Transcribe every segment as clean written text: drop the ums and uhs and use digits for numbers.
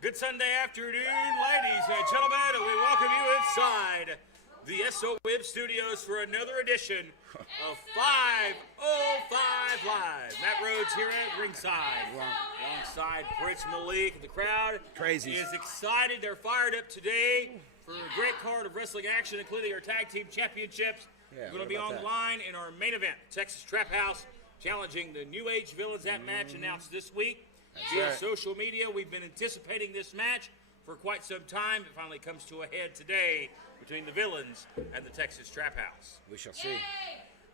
Good Sunday afternoon, ladies and gentlemen, and we welcome you inside the SOM Studios for another edition of 505 Live. Matt Rhodes here at ringside, alongside Prince Malik. The crowd is excited. They're fired up today for a great card of wrestling action, including our tag team championships. We're going to be on the line in our main event, Texas Trap House, challenging the New Age Villains. That match announced this week. Via social media, we've been anticipating this match for quite some time. It finally comes to a head today between the Villains and the Texas Trap House. We shall see.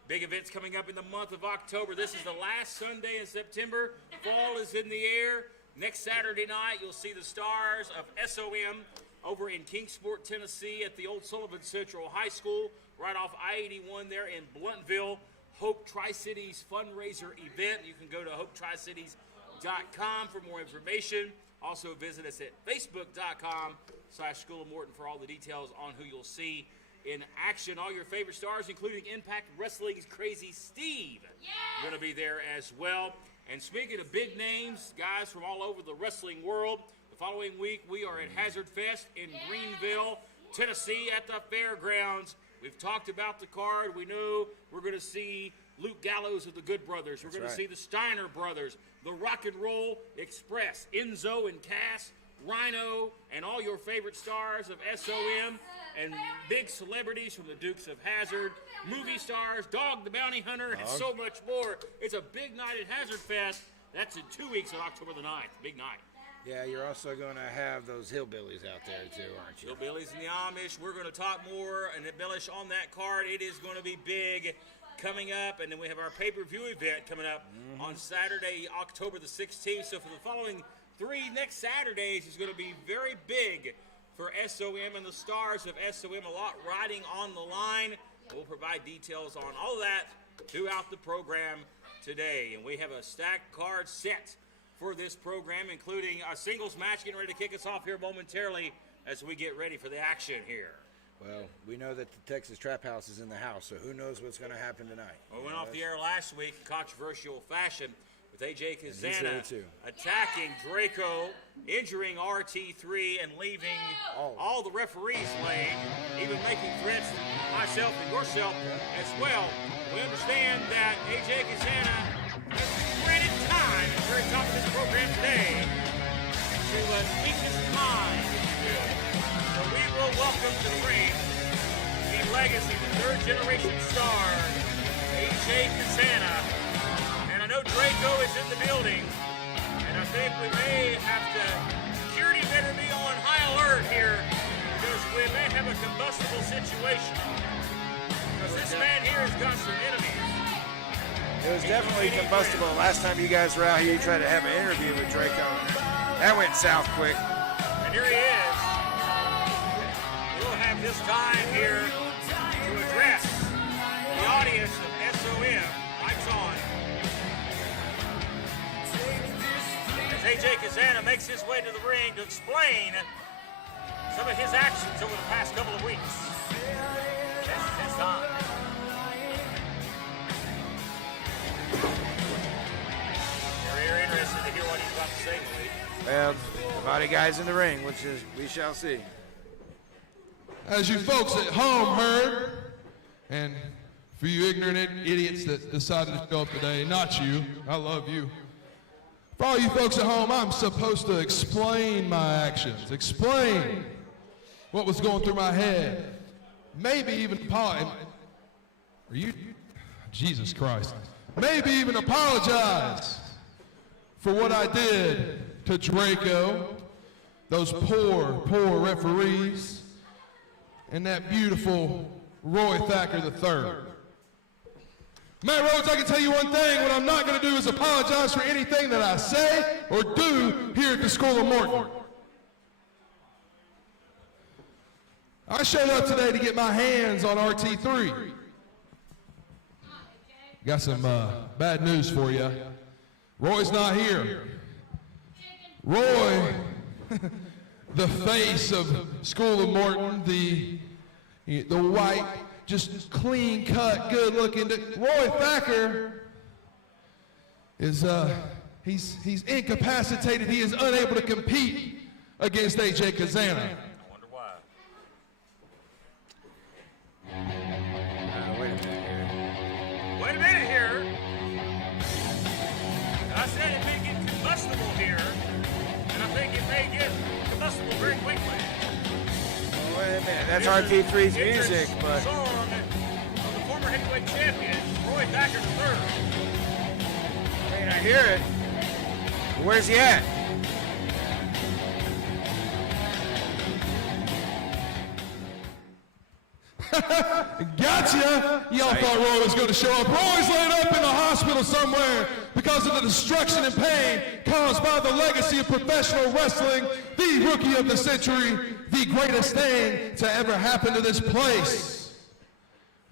Big events coming up in the month of October. This is the last Sunday in September. Fall is in the air. Next Saturday night, you'll see the stars of SOM over in Kingsport, Tennessee at the old Sullivan Central High School, right off I-81 there in Blountville. Hope Tri-Cities fundraiser event. You can go to HopeTriCities.com for more information. Also visit us at Facebook.com/School of Morton for all the details on who you'll see in action. All your favorite stars, including Impact Wrestling's Crazy Steve, going to be there as well. And speaking of big names, guys from all over the wrestling world, the following week we are at Hazard Fest in Greenville, Tennessee at the fairgrounds. We've talked about the card. We know we're going to see Luke Gallows of the Good Brothers. We're going to see the Steiner Brothers, the Rock and Roll Express, Enzo and Cass, Rhino, and all your favorite stars of SOM, and big celebrities from the Dukes of Hazzard, movie stars, Dog the Bounty Hunter, and so much more. It's a big night at Hazard Fest. That's in 2 weeks on October the 9th. Big night. Yeah, you're also going to have those hillbillies out there too, aren't you? Hillbillies and the Amish. We're going to talk more and embellish on that card. It is going to be big coming up, and then we have our pay-per-view event coming up on Saturday, October the 16th. So for the following next Saturdays is going to be very big for SOM and the stars of SOM. A lot riding on the line. We'll provide details on all of that throughout the program today. And we have a stacked card set for this program, including a singles match getting ready to kick us off here momentarily as we get ready for the action here. Well, we know that the Texas Trap House is in the house, so who knows what's going to happen tonight. We went off the air last week in controversial fashion with AJ Kazana attacking Draco, injuring RT3, and leaving all the referees lane, even making threats to myself and yourself as well. We understand that AJ Kazana granted time at the very top of this program today to speak his mind, if you will. So we will welcome to the ring the legacy, the third-generation star, AJ Kazana. And I know Draco is in the building, and I think we may have to, security better be on high alert here, because we may have a combustible situation. Because this man here has got some enemies. It was definitely combustible. Last time you guys were out here, you tried to have an interview with Draco. That went south quick. And here he is. We'll have this time here to address the audience of SOM. Mike's on. As AJ Kazana makes his way to the ring to explain some of his actions over the past couple of weeks. This is his time. You're interested to hear what he's about to say, Malik? Well, the body guys in the ring, which is we shall see. As you folks at home heard, and for you ignorant idiots that decided to show up today, not you, I love you. For all you folks at home, I'm supposed to explain my actions, explain what was going through my head, maybe even Jesus Christ, maybe even apologize for what I did to Draco, those poor referees, and that beautiful Roy Thacker III. Matt Rhodes, I can tell you one thing, what I'm not going to do is apologize for anything that I say or do here at the School of Morton. I showed up today to get my hands on RT3. Got some bad news for you. Roy's not here. Roy, the face of School of Morton, the white, just clean-cut, good-looking. Roy Thacker is he's incapacitated. He is unable to compete against AJ Kazana. I wonder why. Wait a minute here. I said it may get combustible here, and I think it may get combustible very quickly. Wait a minute, that's RT3's music, but Song of the former heavyweight champion, Roy Thacker III. I mean, I hear it. Where's he at? Gotcha! Y'all thought Roy was going to show up. Roy's laid up in the hospital somewhere because of the destruction and pain caused by the legacy of professional wrestling, the rookie of the century, the greatest thing to ever happen to this place.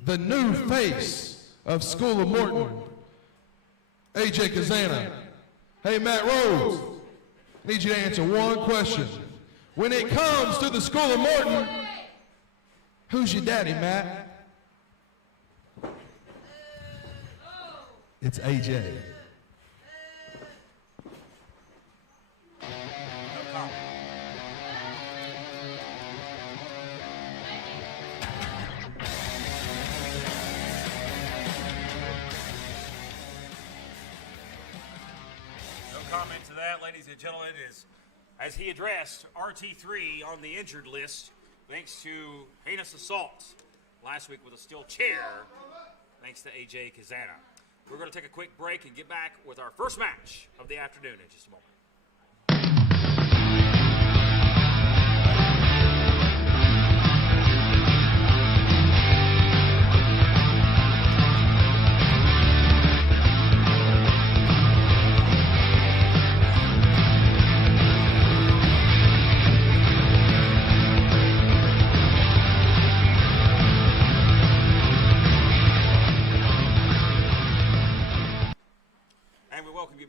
The new face of School of Morton, AJ Kazana. Hey, Matt Rhodes, I need you to answer one question. When it comes to the School of Morton, who's your daddy, Matt? It's AJ. No comment to that, ladies and gentlemen, as he addressed RT3 on the injured list, thanks to heinous assault last week with a steel chair, thanks to AJ Kazana. We're going to take a quick break and get back with our first match of the afternoon in just a moment.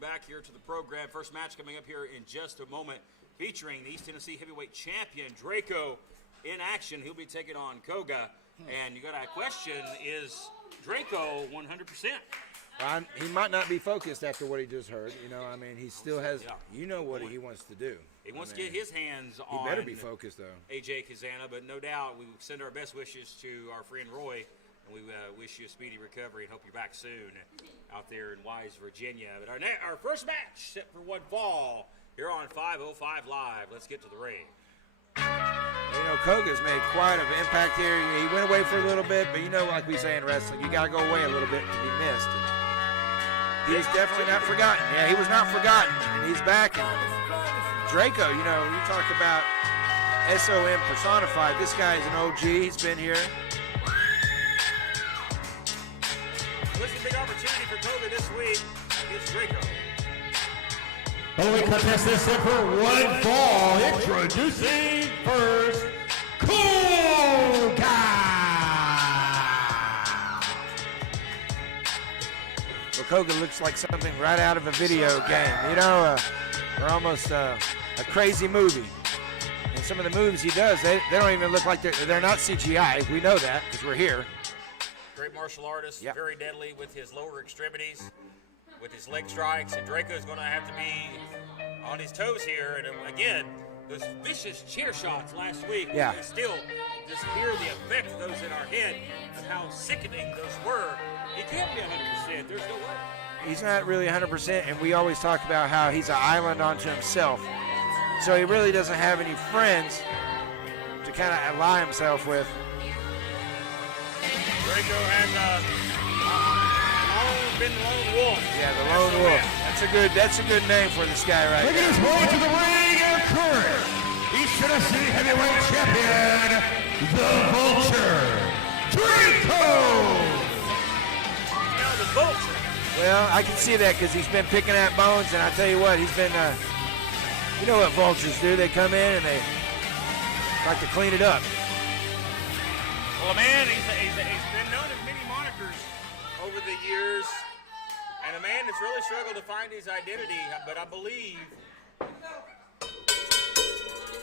Back here to the program. First match coming up here in just a moment, featuring the East Tennessee heavyweight champion Draco in action. He'll be taking on Koga. And you got a question: is Draco 100%? He might not be focused after what he just heard. You know, I mean, he still has. You know what he wants to do. He wants to get his hands on. He better be focused though. AJ Kazana, but no doubt we send our best wishes to our friend Roy. And we wish you a speedy recovery and hope you're back soon out there in Wise, Virginia. But our first match set for one fall here on 505 Live. Let's get to the ring. You know, Koga's made quite an impact here. He went away for a little bit, but you know, like we say in wrestling, you got to go away a little bit to be missed. And he's definitely not forgotten. Yeah, he was not forgotten, and he's back. And Draco, you know, you talk about SOM personified. This guy is an OG. He's been here. This is a big opportunity for Koga this week against Draco. Following contestants set for one fall, introducing first, Koga! Well, Koga looks like something right out of a video game, you know, or almost a crazy movie. And some of the moves he does, they don't even look like they're not CGI. We know that because we're here. Great martial artist, very deadly with his lower extremities, with his leg strikes, and Draco is going to have to be on his toes here. And again, those vicious chair shots last week. Yeah. We still just hear the effect of those in our head of how sickening those were. He can't be 100%. There's no way. He's not really 100%, and we always talk about how he's an island unto himself. So he really doesn't have any friends to kind of ally himself with. Draco has been the lone wolf. Yeah, the lone wolf. That's a good name for this guy right Making now. his way to the ring and current East Tennessee heavyweight champion, the Vulture, Draco. Now the Vulture. Well, I can see that because he's been picking at bones, and I tell you what, he's been, you know what vultures do. They come in and they like to clean it up. Well, man, he's been known as many monikers over the years, and a man that's really struggled to find his identity, but I believe.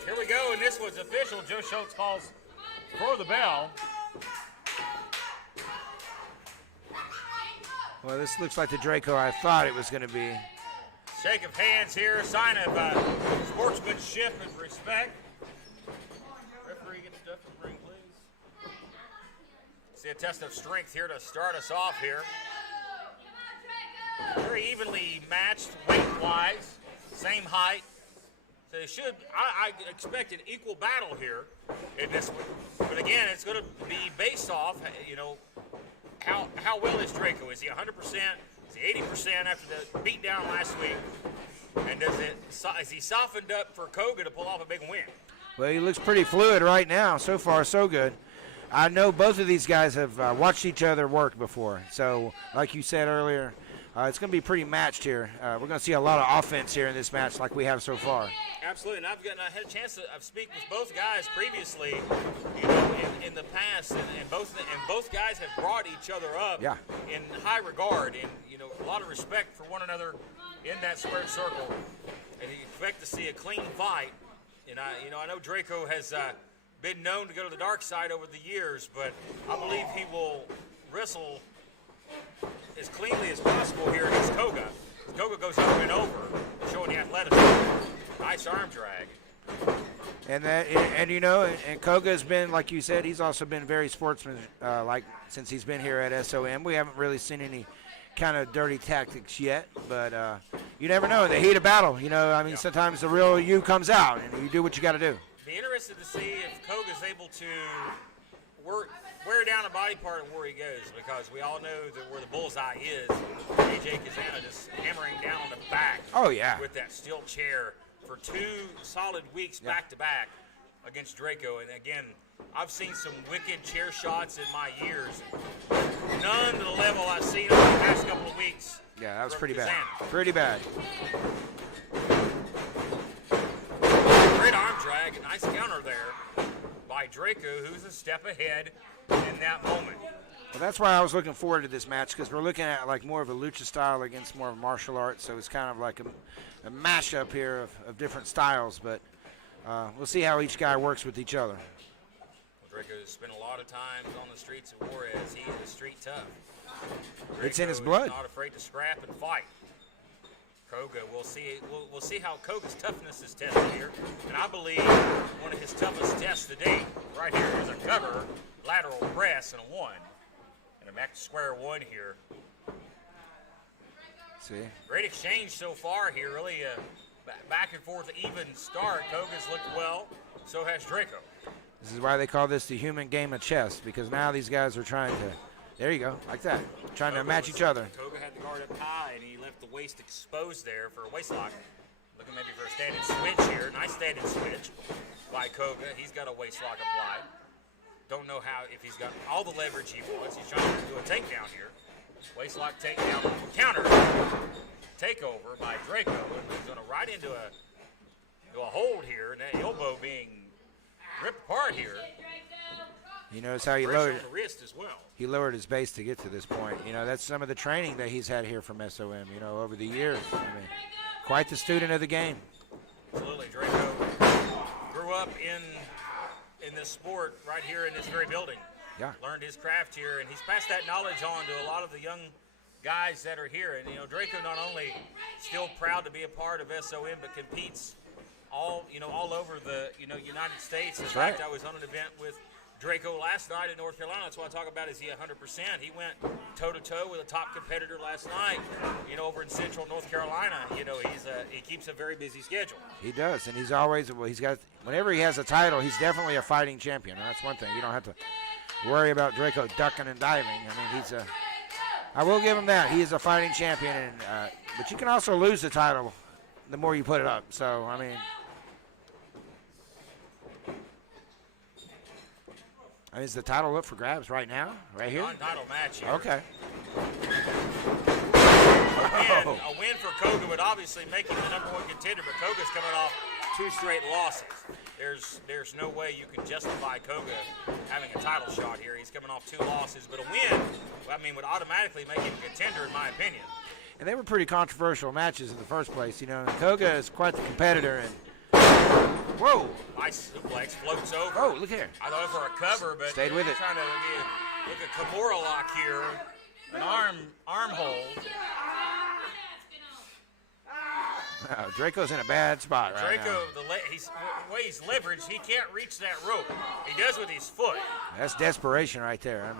Here we go, and this was official. Joe Schultz calls for the bell. Well, this looks like the Draco I thought it was going to be. Shake of hands here, sign of sportsmanship and respect. Referee, get stuff in the ring, please. See a test of strength here to start us off here. Very evenly matched weight-wise, same height. So they should, I expect an equal battle here in this one. But again, it's going to be based off, you know, how well is Draco? Is he 100%? Is he 80% after the beatdown last week? And is he softened up for Koga to pull off a big win? Well, he looks pretty fluid right now. So far, so good. I know both of these guys have watched each other work before. So, like you said earlier, it's going to be pretty matched here. We're going to see a lot of offense here in this match like we have so far. Absolutely, and I had a chance to speak with both guys previously, you know, in the past, and both guys have brought each other up in high regard, and you know, a lot of respect for one another in that squared circle, and you expect to see a clean fight. And I know Draco has been known to go to the dark side over the years, but I believe he will wrestle as cleanly as possible here against Koga. Koga goes over and over, showing the athleticism. Nice arm drag. And you know, and Koga has been, like you said, he's also been very sportsman like since he's been here at SOM. We haven't really seen any kind of dirty tactics yet, but you never know. In the heat of battle, you know, I mean, sometimes the real you comes out, and you do what you got to do. Be interested to see if Koga's able to wear down a body part of where he goes, because we all know that where the bullseye is, AJ Kazana just hammering down on the back. Oh, yeah. With that steel chair for 2 solid weeks back to back against Draco. And again, I've seen some wicked chair shots in my years. None to the level I've seen over the past couple of weeks. Yeah, that was pretty Kazana. bad. Pretty bad. Great arm drag, nice counter there by Draco, who's a step ahead in that moment. Well, that's why I was looking forward to this match, because we're looking at like more of a lucha style against more of martial arts, so it's kind of like a mashup here of different styles, but we'll see how each guy works with each other. Draco's spent a lot of times on the streets of Juarez. He is street tough. Draco It's in his blood. Is not afraid to scrap and fight. Koga, we'll see how Koga's toughness is tested here, and I believe one of his toughest tests to date, right here, is a cover lateral press and a 1, and I'm back to square one here. See, Great exchange so far here, really back and forth, even start. Koga's looked well, so has Draco. this is why they call this the human game of chess, because now these guys are trying to, there you go, like that, trying to match each other. Koga had the guard up high, and he left the waist exposed there for a waist lock. Looking maybe for a standing switch here. Nice standing switch by Koga. He's got a waist lock applied. Don't know if he's got all the leverage he wants. He's trying to do a takedown here. Waist lock takedown. Counter takeover by Draco. And he's going to right into a hold here. And that elbow being ripped apart here. You notice how he Pressure lowered on the wrist as well. he lowered his base to get to this point. You know, that's some of the training that he's had here from SOM, you know, over the years. I mean, quite the student of the game. Absolutely. Draco grew up in this sport right here in this very building. Yeah. Learned his craft here, and he's passed that knowledge on to a lot of the young guys that are here. And, Draco not only still proud to be a part of SOM, but competes all over the, United States. In fact, I was on an event with Draco last night in North Carolina. That's what I talk about. Is he 100%? He went toe-to-toe with a top competitor last night, over in Central North Carolina. He keeps a very busy schedule. He does, and he's always, whenever he has a title, he's definitely a fighting champion. And that's one thing. You don't have to worry about Draco ducking and diving. I mean, I will give him that. He is a fighting champion, but you can also lose the title the more you put it up. So, I mean, is the title up for grabs right now? Right here? Non-title match here. Okay. A win for Koga would obviously make him the number one contender, but Koga's coming off 2 straight losses. There's no way you can justify Koga having a title shot here. He's coming off 2 losses, but a win, would automatically make him a contender, in my opinion. And they were pretty controversial matches in the first place. Koga is quite the competitor, and whoa! Nice suplex, floats over. Oh, look here. I thought it was for a cover, but stayed with it. Trying to look at Kimura lock here, an arm hold. Draco's in a bad spot right now. Draco, the way he's leveraged, he can't reach that rope. He does with his foot. That's desperation right there.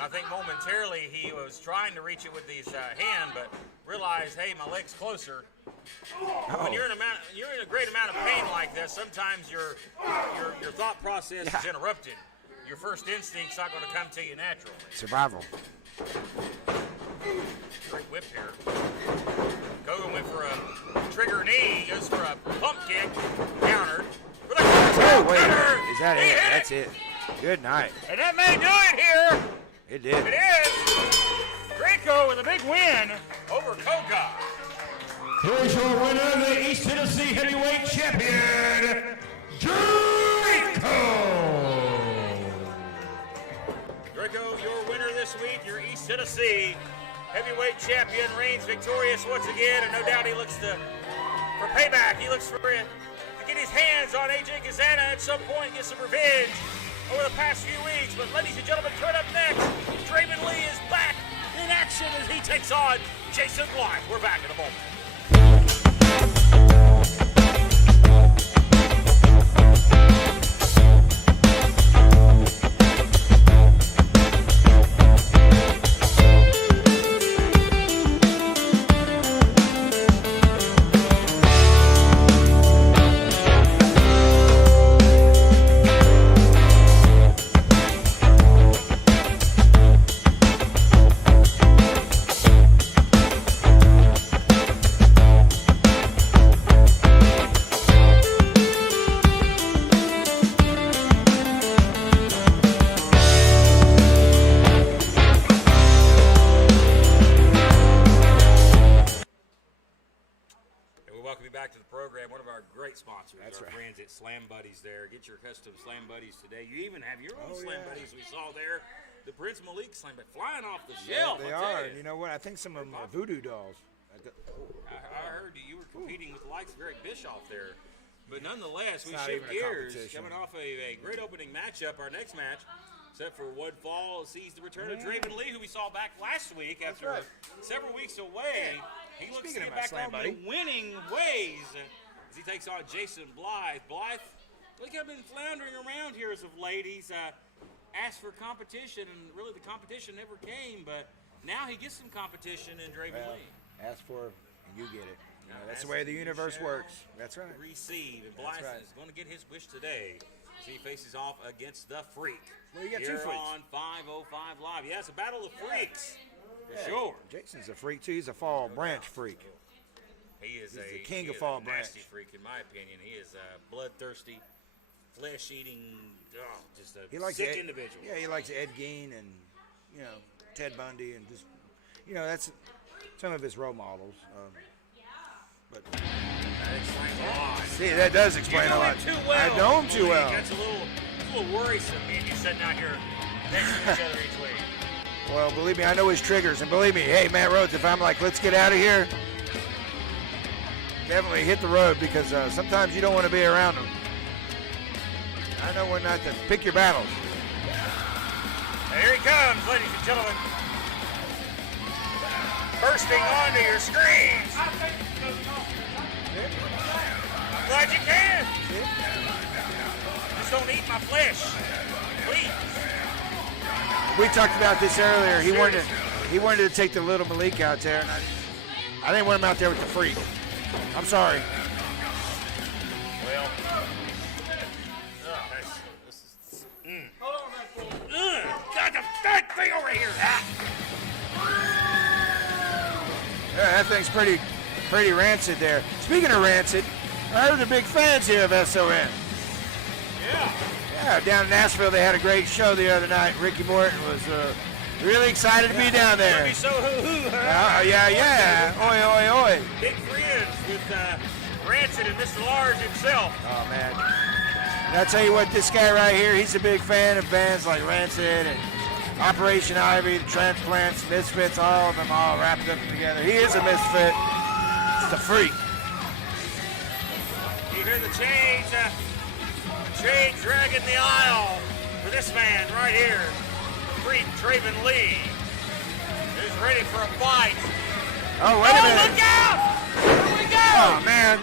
I think momentarily he was trying to reach it with his hand, but realized, hey, my leg's closer. When you're in a great amount of pain like this, sometimes your thought process is interrupted. Your first instinct's not going to come to you naturally. Survival. Great whip here. Koga went for a trigger knee, goes for a pump kick, countered. Oh, wait, is that it? That's it. Good night. And that may do it here. It did. It is. Draco with a big win over Koga. Here's your winner, the East Tennessee Heavyweight Champion, Draco. Draco, your winner this week, your East Tennessee Heavyweight Champion, reigns victorious once again, and no doubt he looks for payback. He looks to get his hands on AJ Cazana at some point, get some revenge over the past few weeks. But ladies and gentlemen, turn up next, Draven Lee is back in action as he takes on Jason Blythe. We're back in a moment. Friends at Slam Buddies there. Get your custom Slam Buddies today. You even have your own Slam Buddies we saw there. The Prince Malik Slam, but flying off the shelf. They are. And you know what? I think some of them are voodoo dolls. I heard you were competing with the likes of Eric Bischoff there. But nonetheless, we shift gears. Coming off a great opening matchup. Our next match, except for one fall, sees the return of Draven Lee, who we saw back last week after several weeks away. He looks to get back on the winning ways as he takes on Jason Blythe. Blythe, look, I've been floundering around here as of late. He's asked for competition, and really the competition never came, but now he gets some competition in Draven Lee. Ask for it, and you get it. You know, that's the way the universe works. That's right. Receive, and Blythe is going to get his wish today as he faces off against the Freak. Well, you got here two freaks. On 505 Live. Yeah, it's a battle of freaks, for sure. Jason's a freak, too. He's a fall branch freak. He's the king of fall branch. Nasty freak, in my opinion. He is a bloodthirsty, flesh-eating, just a sick individual. Yeah, he likes Ed Gein and, Ted Bundy and just, that's some of his role models. But that explains a lot. See, that does explain a lot. Too well. I know him too well. That's a little worrisome, me and you sitting out here next to each other each week. Well, believe me, I know his triggers, and believe me, hey, Matt Rhodes, if I'm like, let's get out of here, definitely hit the road, because sometimes you don't want to be around them. I know when not to pick your battles. And here he comes, ladies and gentlemen. bursting onto your screens. I'm glad you can. Just don't eat my flesh, please. We talked about this earlier. He wanted to take the little Malik out there, and I didn't want him out there with the freak. I'm sorry. Well, got the that thing over here. Yeah, that thing's pretty rancid there. Speaking of rancid, I heard they're big fans here of SON. Yeah, down in Nashville, they had a great show the other night. Ricky Morton was really excited to be down there. Be so hoo-hoo, huh? Yeah. Oi, oi, oi. Big friends with Rancid and Mr. Large himself. Oh, man. And I'll tell you what, this guy right here, he's a big fan of bands like Rancid and Operation Ivy, the Transplants, Misfits, all of them all wrapped up together. He is a misfit. It's the freak. You hear the chains dragging the aisle for this man right here, the freak Draven Lee, who's ready for a fight. Oh, wait a minute. Look out! Here we go! Oh, man.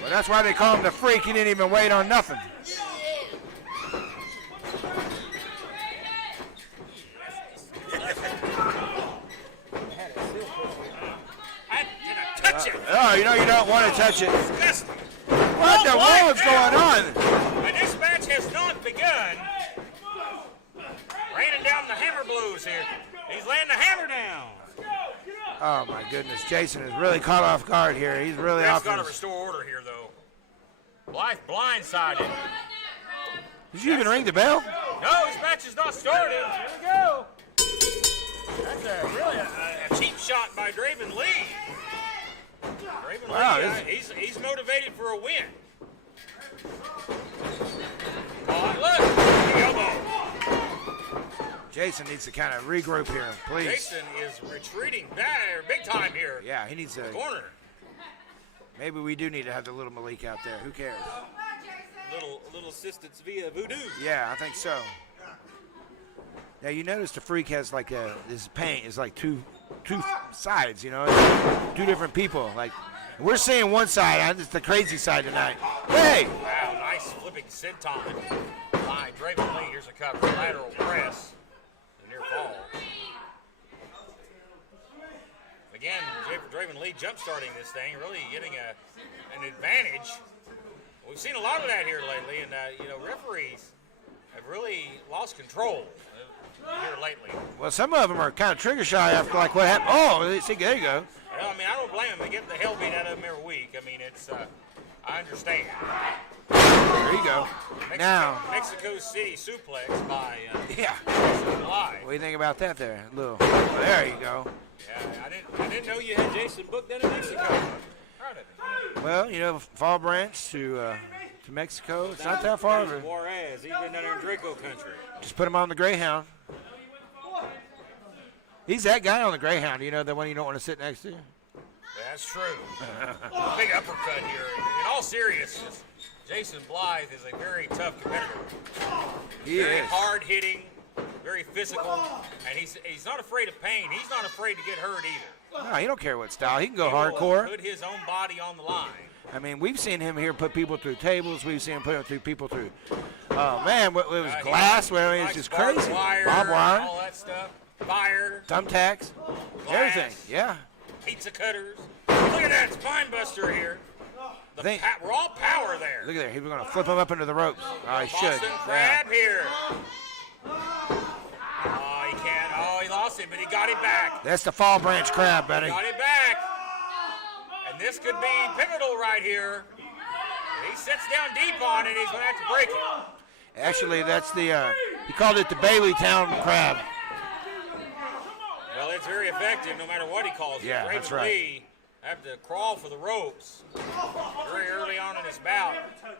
Well, that's why they call him the freak. He didn't even wait on nothing. Touch it! Oh, you know you don't want to touch it. Disgusting. What the world's going on? And this match has not begun. Raining down the hammer blows here. He's laying the hammer down. Oh, my goodness. Jason is really caught off guard here. He's really He's off. got to restore order here, though. Blythe blindsided. Did you even ring the bell? No, his match is not started. Here we go. That's really a cheap shot by Draven Lee. Draven Wow, Lee, he's motivated for a win. Oh, look, the elbow. Jason needs to kind of regroup here, please. Jason is retreating big time here. Yeah, he needs to. Corner. Maybe we do need to have the little Malik out there. Who cares? Little assistance via voodoo. Yeah, I think so. Now you notice the freak has like this paint is like two sides, you know, two different people. Like we're seeing one side, it's the crazy side tonight. Hey! Wow, nice flipping senton by Draven Lee. Here's a cover, lateral press, a near fall. Again, Draven Lee jump-starting this thing, really getting an advantage. We've seen a lot of that here lately, and referees have really lost control here lately. Well, some of them are kind of trigger shy after like what happened. Oh, see, there you go. Well, I mean, I don't blame them. They get the hell beat out of them every week. I mean, it's I understand. There you go. Now, Mexico City suplex by yeah. Blythe. What do you think about that there? There you go. Yeah, I didn't know you had Jason booked down in Mexico. Proud of you. Well, you know, Fall Branch to Mexico, it's not that far of it. Juarez, he's been down there in Draco country. Just put him on the Greyhound. He's that guy on the Greyhound, you know, the one you don't want to sit next to. That's true. Big uppercut here. In all seriousness, Jason Blythe is a very tough competitor. He very is. hard-hitting, very physical, and he's not afraid of pain. He's not afraid to get hurt either. No, he don't care what style. He can go He will hardcore. put his own body on the line. I mean, we've seen him here put people through tables. We've seen him put people through, oh, man, it was glass. Well, it was just crazy. Barbed wire. all that stuff. Fire. Thumbtacks. Glass. Everything, yeah. Pizza cutters. Look at that spine buster here. Raw power there. Look at there. He was going to flip him up into the ropes. Oh, he should. Boston Crab here. Oh, he can't. Oh, he lost it, but he got it back. That's the Fall Branch Crab, buddy. Got it back. And this could be pivotal right here. He sits down deep on it. He's going to have to break it. Actually, that's the, he called it the Baileytown Crab. Well, it's very effective no matter what he calls it. Yeah, that's Draven right. Lee have to crawl for the ropes very early on in his bout.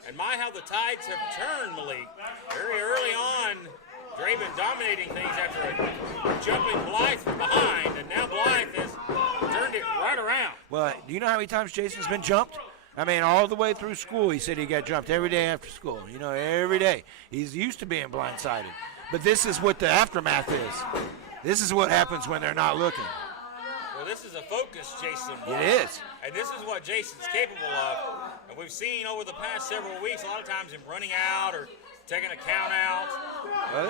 And my, how the tides have turned, Malik. Very early on, Draven dominating things after a jumping Blythe from behind, and now Blythe has turned it right around. Well, do you know how many times Jason's been jumped? I mean, all the way through school, he said he got jumped every day after school. You know, every day. He's used to being blindsided. But this is what the aftermath is. This is what happens when they're not looking. Well, this is a focused Jason Blythe. It is. And this is what Jason's capable of. And we've seen over the past several weeks, a lot of times him running out or taking a count out,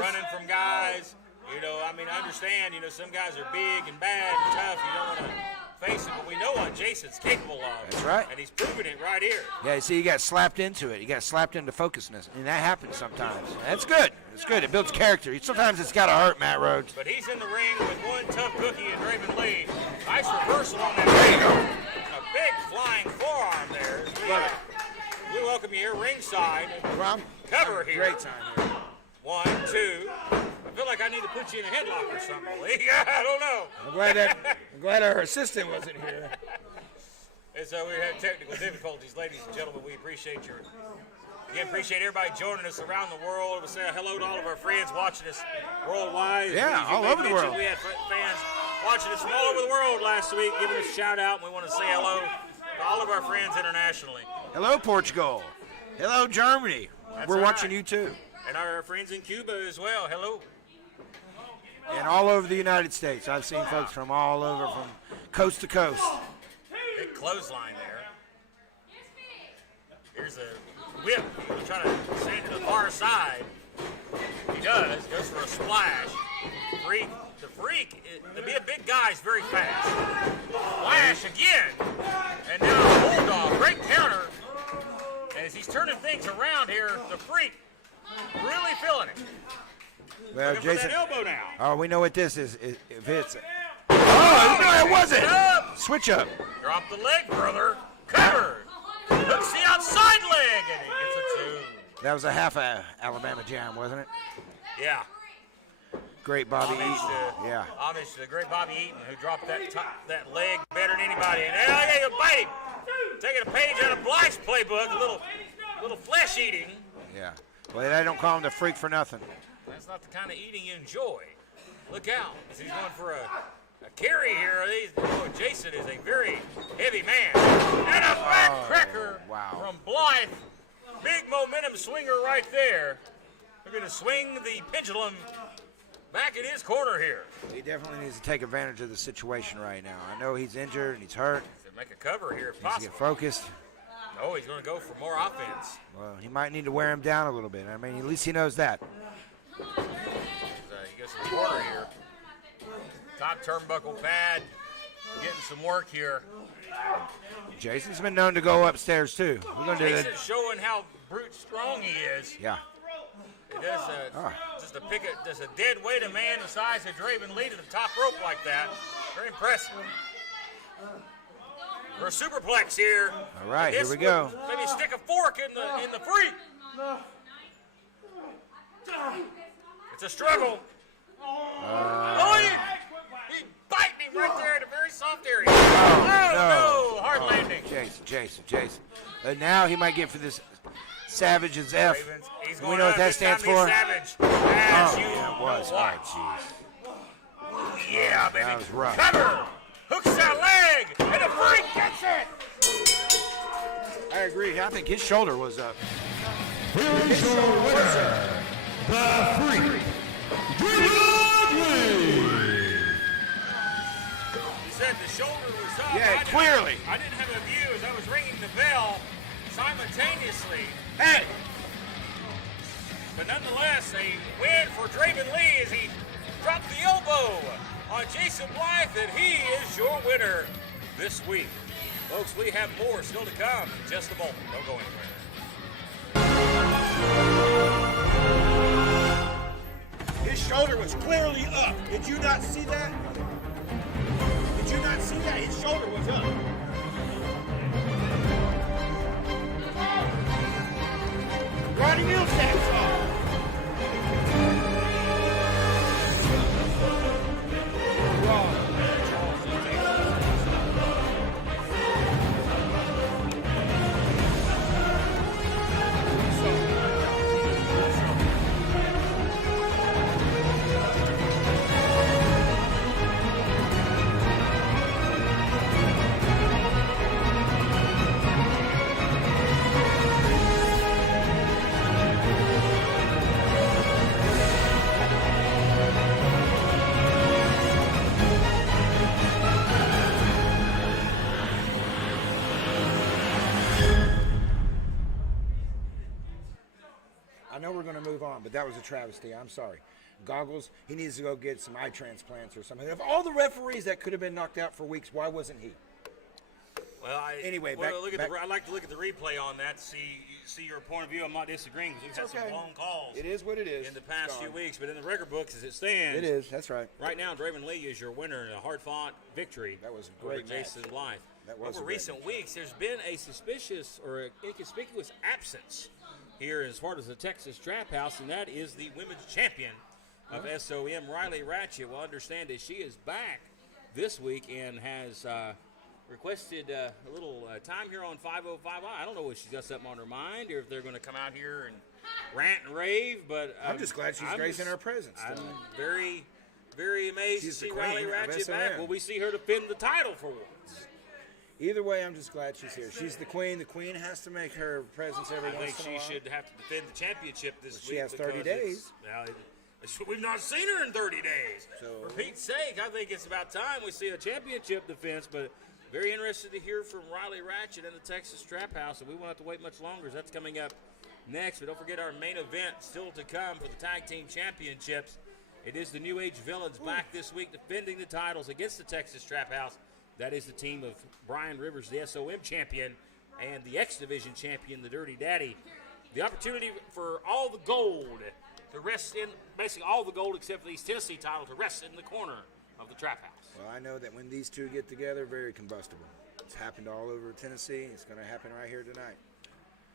running from guys. You know, I mean, I understand, you know, some guys are big and bad and tough. You don't want to face it, but we know what Jason's capable of. That's right. And he's proving it right here. Yeah, you see, you got slapped into it. You got slapped into focusness, and that happens sometimes. That's good. It's good. It builds character. Sometimes it's got to hurt, Matt Rhodes. But he's in the ring with one tough cookie and Draven Lee. Nice reversal on that. There you go. A big flying forearm there. We welcome you here ringside. Cover here. Great time here. 1, 2. I feel like I need to put you in a headlock or something, Lee. I don't know. I'm glad our assistant wasn't here. And so we had technical difficulties, ladies and gentlemen. We appreciate appreciate everybody joining us around the world. We say hello to all of our friends watching us worldwide. Yeah, all over the world. We had fans watching us from all over the world last week, giving us a shout out, and we want to say hello to all of our friends internationally. Hello, Portugal. Hello, Germany. We're watching you too. And our friends in Cuba as well. Hello. And all over the United States. I've seen folks from all over, from coast to coast. Big clothesline there. Here's a whip. He's trying to send it to the far side. He does. Goes for a splash. The freak, to be a big guy, is very fast. Splash again. And now a bulldog. Great counter. And as he's turning things around here, the freak really feeling it. Well, looking Jason. for that elbow now. Oh, we know what this is. If it's. Oh, no, it wasn't. Switch up. Drop the leg, brother. Covered. Hooks the outside leg, and he gets a 2. That was a half a Alabama Jam, wasn't it? Yeah. Great Bobby Homage Eaton. to, homage to the great Bobby Eaton, who dropped that leg better than anybody. And yeah, you bite him. Taking a page out of Blythe's playbook, a little flesh eating. Yeah. Well, they don't call him the freak for nothing. That's not the kind of eating you enjoy. Look out. He's going for a carry here. Jason is a very heavy man. And a backcracker from Blythe. Big momentum swinger right there. We're going to swing the pendulum back in his corner here. He definitely needs to take advantage of the situation right now. I know he's injured and he's hurt. Make a cover here if possible. possible. Get focused. No, he's going to go for more offense. Well, he might need to wear him down a little bit. I mean, at least he knows that. He gets the corner here. Top turnbuckle pad. Getting some work here. Jason's been known to go upstairs, too. We're going to do Jason's showing how brute strong he is. Yeah. It does just a dead weight of man the size of Draven Lee to the top rope like that. Very impressive. For a superplex here. All right, here we go. Maybe stick a fork in the freak. It's a struggle. He biting him right there at a very soft area. No. Hard landing. Jason. Now he might get for this Savage's F. We know what that stands for. Savage. Yeah, it was. Oh, jeez. Yeah, baby. That was rough. Cover. Hooks that leg. And the freak gets it. I agree. I think his shoulder was up. Here is your winner, the Freak, Draven Lee. He said the shoulder was up. Yeah, clearly. I didn't have a view as I was ringing the bell simultaneously. Hey! But nonetheless, a win for Draven Lee as he dropped the elbow on Jason Blythe, and he is your winner this week. Folks, we have more still to come in just a moment. Don't go anywhere. His shoulder was clearly up. Did you not see that? Did you not see that? His shoulder was up. Roddy Milstad's up. I know we're going to move on, but that was a travesty. I'm sorry. Goggles, he needs to go get some eye transplants or something. Of all the referees that could have been knocked out for weeks, why wasn't he? Well, anyway, I'd like to look at the replay on that, see your point of view. I'm not disagreeing because we've had some long calls. It is what it is. In the past few weeks, but in the record books as it stands, it is. That's right. Right now, Draven Lee is your winner in a hard-fought victory. That was a great over Jason Blythe. That was over recent weeks, there's been a suspicious or an inconspicuous absence here as far as the Texas Trap House, and that is the women's champion of SOM, Riley Ratchet. Well, understand that she is back this week and has requested a little time here on 505. I don't know if she's got something on her mind or if they're going to come out here and rant and rave, but I'm just glad she's gracing our presence. I'm very, very amazed She's to see the queen Riley of Ratchet SOM. back. Will we see her defend the title for once? Either way, I'm just glad she's here. She's the queen. The queen has to make her presence every I think once in a while. she should have to defend the championship this week. She has 30 because days. We've not seen her in 30 days. So, for Pete's sake, I think it's about time we see a championship defense, but very interested to hear from Riley Ratchet and the Texas Trap House, and we won't have to wait much longer. That's coming up next, but don't forget our main event still to come for the Tag Team Championships. It is the New Age Villains back this week defending the titles against the Texas Trap House. That is the team of Brian Rivers, the SOM champion, and the X Division champion, the Dirty Daddy. The opportunity for all the gold to rest in, basically all the gold except for the East Tennessee title, to rest in the corner of the Trap House. well, I know that when these two get together, very combustible. It's happened all over Tennessee. It's going to happen right here tonight.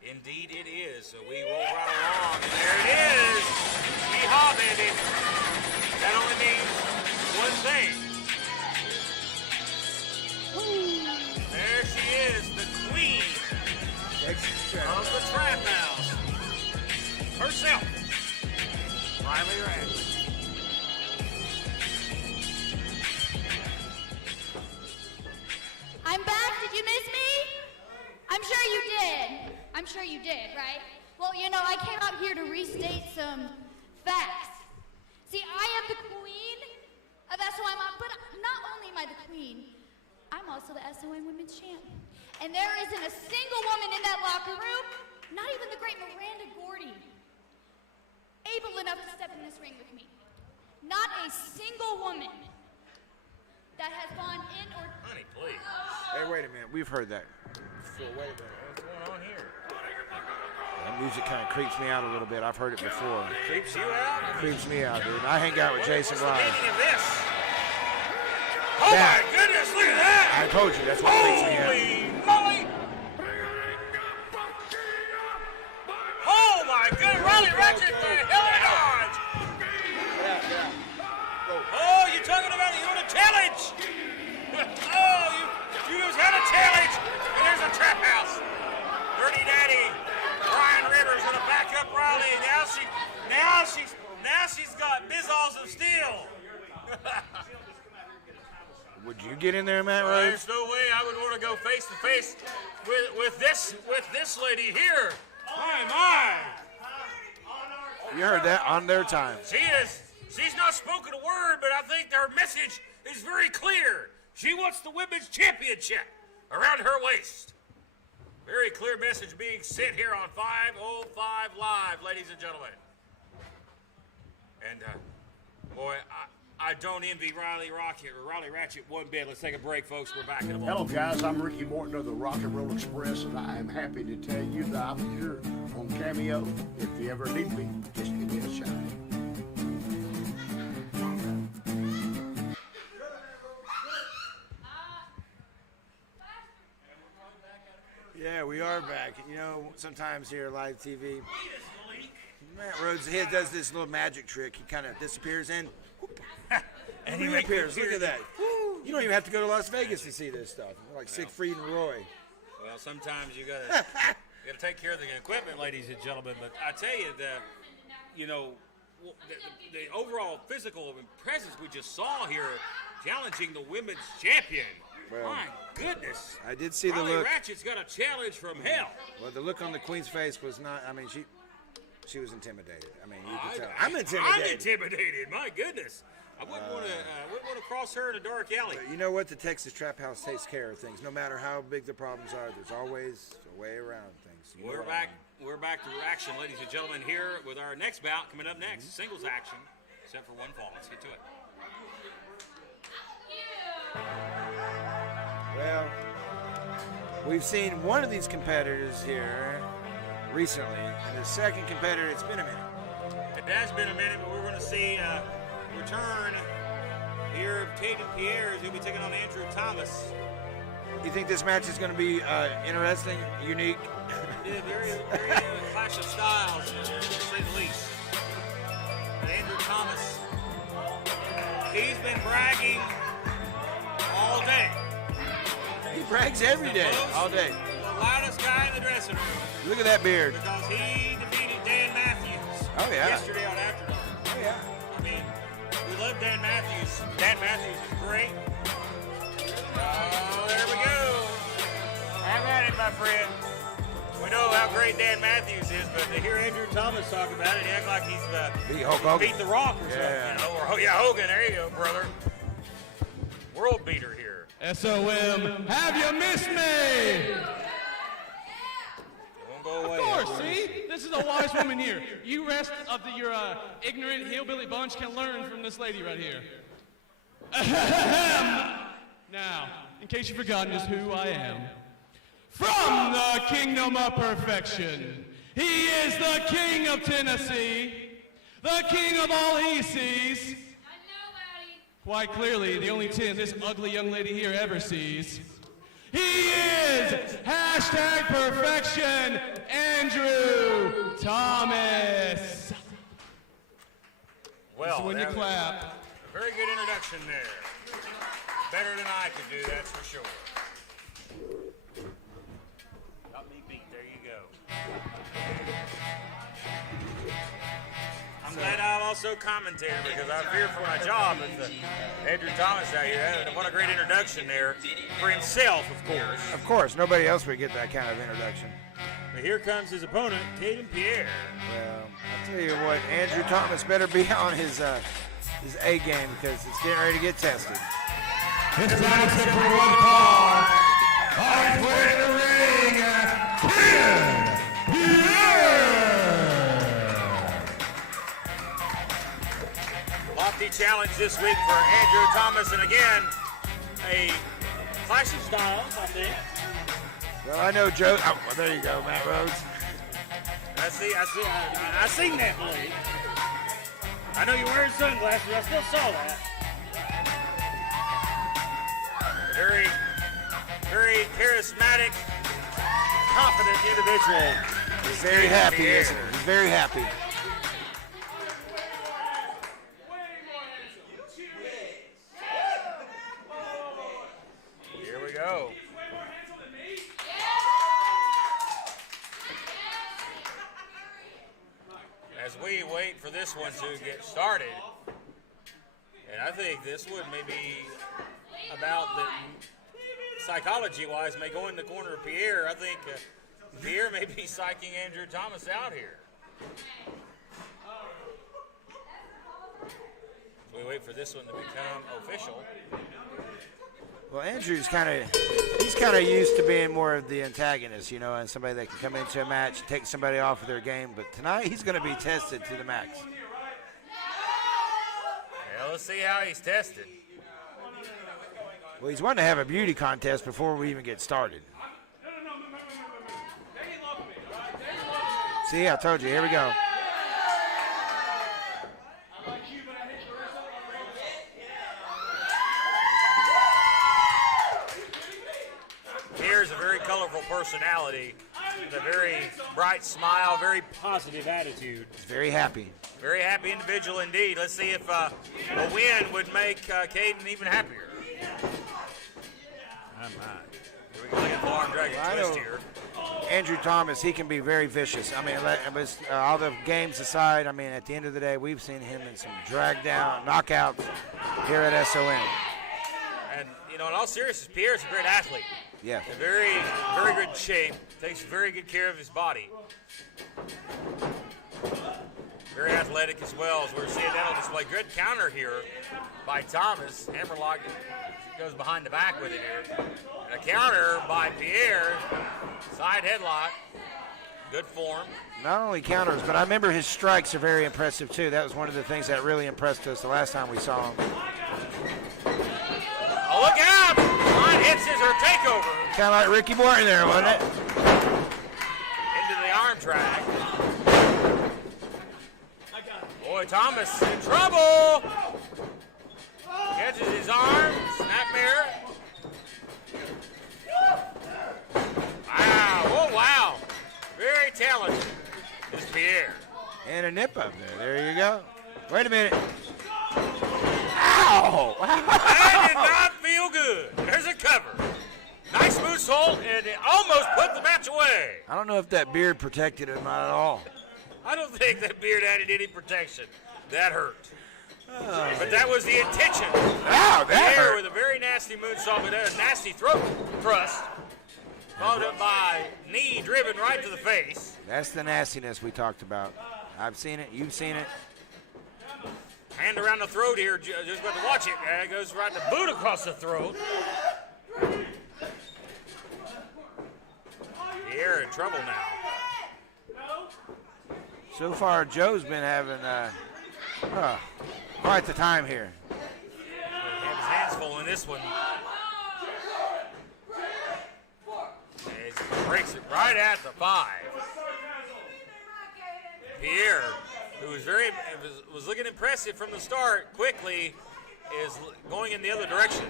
Indeed it is. So we roll right along, and there it is. Yeehaw, baby. That only means one thing. There she is, the queen of the Trap House herself, Riley Ratchet. I'm back. Did you miss me? I'm sure you did. I'm sure you did, right? Well, you know, I came out here to restate some facts. See, I am the queen of SOM, but not only am I the queen, I'm also the SOM Women's Champ. And there isn't a single woman in that locker room, not even the great Miranda Gordy, able enough to step in this ring with me. Not a single woman that has gone in or... Honey, please. Hey, wait a minute. We've heard that before. Wait a minute. What's going on here? That music kind of creeps me out a little bit. I've heard it before. Creeps you out? Creeps me out, dude. I hang out with Jason What's the Blythe. meaning of this? Oh my goodness, look at that! I told you, that's what creeps me out. Holy moly! Oh my goodness, Riley Ratchet, the hell of a dodge! Oh, you're talking about you want a challenge! Oh, you just had a challenge, and there's a Trap House. Dirty Daddy, Brian Rivers gonna back up Riley. Now she's got bizzles of steel. Would you get in there, Matt Well, Rose? there's no way I would want to go face to face with this lady here. My. You heard that on their time. She's not spoken a word, but I think her message is very clear. She wants the women's championship around her waist. Very clear message being sent here on 505 Live, ladies and gentlemen. And boy, I don't envy Riley Ratchet one bit. Let's take a break, folks. We're back in a moment. Hello, guys. I'm Ricky Morton of the Rock and Roll Express, and I am happy to tell you that I'm here on Cameo. If you ever need me, just give me a shout. Yeah, we are back. You know, sometimes here live TV, Matt Rhodes does this little magic trick. He kind of disappears and he reappears. Look at that. You don't even have to go to Las Vegas to see this stuff. Like Siegfried and Roy. Well, sometimes you gotta take care of the equipment, ladies and gentlemen. But I tell you, the overall physical presence we just saw here, challenging the women's champion. Well, my goodness! I did see the Riley look. Ratchet's got a challenge from hell. Well, the look on the Queen's face was not. I mean, she was intimidated. I mean, you could tell. I'm intimidated. I'm intimidated. My goodness. I wouldn't want to cross her in a dark alley. But you know what? The Texas Trap House takes care of things. No matter how big the problems are, there's always a way around things. You know We're what I back. mean. we're back to action, ladies and gentlemen, here with our next bout coming up next. Singles action, except for one fall. Let's get to it. Well, we've seen one of these competitors here recently, and the second competitor, it's been a minute. It has been a minute, but we're going to see a return here of Caden Pierre. He'll be taking on Andrew Thomas. You think this match is going to be interesting, unique? Yeah, very clash of styles, to say the least. But Andrew Thomas, he's been bragging all day. He brags every day, all day. The loudest guy in the dressing room. Look at that beard. Because he defeated Dan Matthews yesterday on After Dark. Oh, yeah. I mean, we love Dan Matthews. Dan Matthews is great. Oh, there we go. Have at it, my friend. We know how great Dan Matthews is, but to hear Andrew Thomas talk about it, he act like he's beat The Rock or something. Yeah. You know? Or, yeah, Hogan. There you go, brother. World beater here. SOM, have you missed me? Won't go away. Of course, see? This is a wise woman here. You rest of your ignorant hillbilly bunch can learn from this lady right here. Now, in case you've forgotten just who I am. From the Kingdom of Perfection, he is the King of Tennessee, the King of all he sees. Quite clearly, the only 10 this ugly young lady here ever sees. He is #Perfection, Andrew Thomas. Well, so when you clap. A very good introduction there. Better than I could do, that's for sure. Got me beat, there you go. I'm glad I'm also commentator because I fear for my job with Andrew Thomas out here. What a great introduction there for himself, of course. Of course, nobody else would get that kind of introduction. But here comes his opponent, Caden Pierre. Well, I'll tell you what, Andrew Thomas better be on his A game because it's getting ready to get tested. It's time to sit for one call. On his way to the ring, Caden Pierre. Lofty challenge this week for Andrew Thomas, and again, a clash of styles, I think. Well, I know Joe. Oh, well, there you go, Matt Rhodes. I seen that, Blake. I know you're wearing sunglasses. I still saw that. Very, very charismatic, confident individual. He's very happy, isn't he? He's very happy. Here we go. As we wait for this one to get started, and I think this one may be about the psychology-wise may go in the corner of Pierre. I think Pierre may be psyching Andrew Thomas out here. We wait for this one to become official. Well, Andrew's kind of used to being more of the antagonist, you know, and somebody that can come into a match, take somebody off of their game. But tonight he's going to be tested to the max. Yeah, let's see how he's tested. Well, he's wanting to have a beauty contest before we even get started. See, I told you. Here we go. Pierre's a very colorful personality, with a very bright smile, very positive attitude. He's very happy. Very happy individual indeed. Let's see if a win would make Caden even happier. Here we go. Look at the arm drag and twist here. Andrew Thomas, he can be very vicious. I mean, all the games aside, I mean, at the end of the day, we've seen him in some drag down, knockouts here at SOM. And, you know, in all seriousness, Pierre's a great athlete. Yeah. In very, very good shape. Takes very good care of his body. Very athletic as well, as we're seeing that on display. Good counter here by Thomas. Hammerlock goes behind the back with it here. And a counter by Pierre. Side headlock. Good form. Not only counters, but I remember his strikes are very impressive too. That was one of the things that really impressed us the last time we saw him. Oh, look out! Line hit scissor takeover. Kind of like Ricky Morton there, wasn't it? Into the arm drag. Boy, Thomas in trouble. Catches his arm, snapmare. Wow, oh wow. Very talented is Pierre. And a nip up there. There you go. Wait a minute. Ow! That did not feel good. There's a cover. Nice moonsault, and it almost put the match away. I don't know if that beard protected him at all. I don't think that beard added any protection. That hurt. But that was the intention. Ow, that Pierre hurt. with a very nasty moonsault, but a nasty throat thrust. Followed up by knee driven right to the face. That's the nastiness we talked about. I've seen it. You've seen it. Hand around the throat here. Just about to watch it. It goes right the boot across the throat. Pierre in trouble now. So far, Joe's been having quite the time here. He had his hands full in this one. He breaks it right at the 5. Pierre, who was looking impressive from the start, quickly is going in the other direction.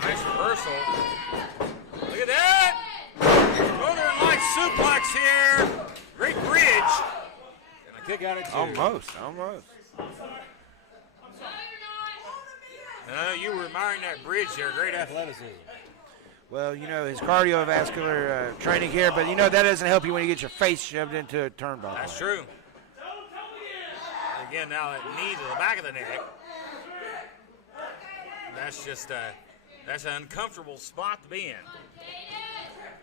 Nice reversal. Look at that! Northern Lights suplex here. Great bridge. And a kick out at 2. Almost. And I know you were admiring that bridge there. Great athleticism. Well, you know, his cardiovascular training here, but you know that doesn't help you when you get your face shoved into a turnbuckle. That's true. Again, now that knee to the back of the neck. That's just that's an uncomfortable spot to be in.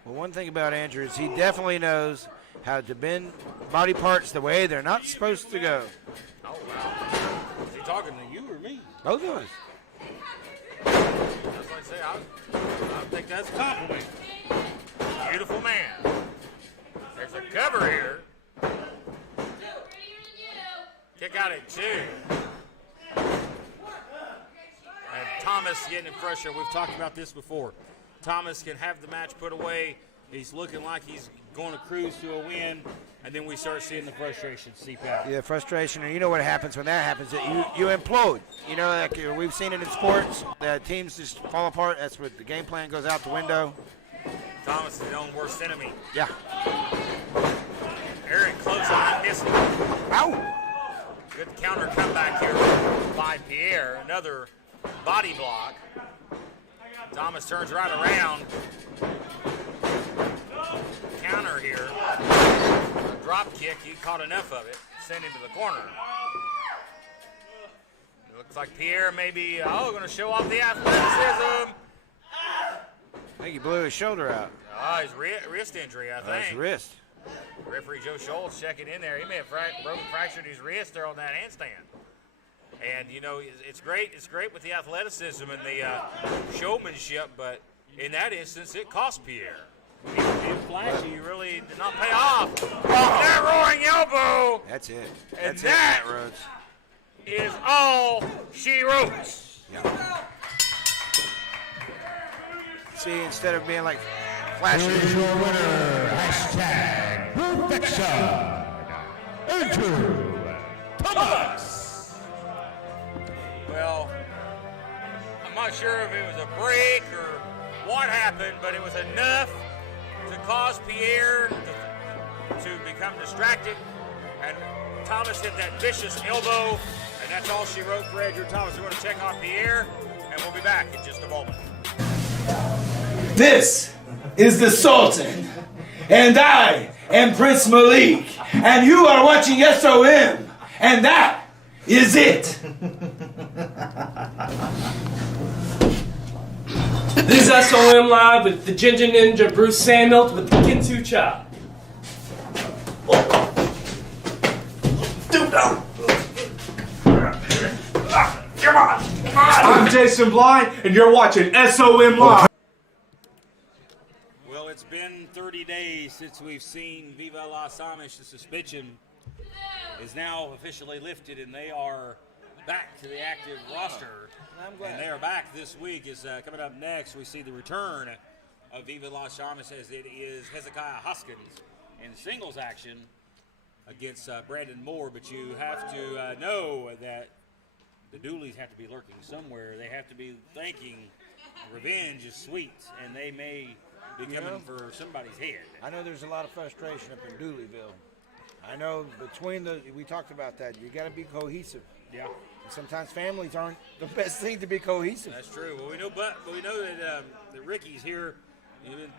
Well, one thing about Andrew is he definitely knows how to bend body parts the way they're not supposed to go. Oh, wow. Is he talking to you or me? Both of us. That's what I say. I think that's a compliment. Beautiful man. There's a cover here. Kick out at 2. And Thomas getting frustrated. We've talked about this before. Thomas can have the match put away. He's looking like he's going to cruise to a win, and then we start seeing the frustration seep out. Yeah, frustration, and you know what happens when that happens? You implode. You know, like we've seen it in sports. The teams just fall apart. That's what the game plan goes out the window. Thomas is his own worst enemy. Yeah. Aaron close on missing. Ow! Good counter comeback here by Pierre. Another body block. Thomas turns right around. Counter here. Drop kick. He caught enough of it. Sent him to the corner. It looks like Pierre may be going to show off the athleticism. I think he blew his shoulder out. His wrist injury, I think. His wrist. Referee Joe Schultz checking in there. He may have fractured his wrist there on that handstand. And, you know, it's great. It's great with the athleticism and the showmanship, but in that instance, it cost Pierre. Being flashy really did not pay off. That roaring elbow. That's it. And That's that it, Matt Rhodes. is all she wrote. Yeah. See, instead of being like flashing. Here's your winner, hashtag Perfection, Andrew Thomas. Well, I'm not sure if it was a break or what happened, but it was enough to cause Pierre to become distracted. And Thomas hit that vicious elbow, and that's all she wrote for Andrew Thomas. We're going to check on Pierre, and we'll be back in just a moment. This is the Sultan, and I am Prince Malik, and you are watching SOM, and that is it. This is SOM Live with the Ginger Ninja Bruce Samuels with the Kinsu Chop. Come on. I'm Jason Blind, and you're watching SOM Live. Well, it's been 30 days days since we've seen Viva Las Amish. The suspension is now officially lifted, and they are back to the active roster. I'm glad. And they are back this week. Is coming up next, we see the return of Viva Las Amish, as it is Hezekiah Hoskins in singles action against Brandon Moore. But you have to know that the Dooleys have to be lurking somewhere. They have to be thinking revenge is sweet, and they may be coming for somebody's head. I know there's a lot of frustration up in Dooleyville. I know we talked about that. You got to be cohesive. Yeah. And sometimes families aren't the best thing to be cohesive. That's true. Well, we know that Ricky's here.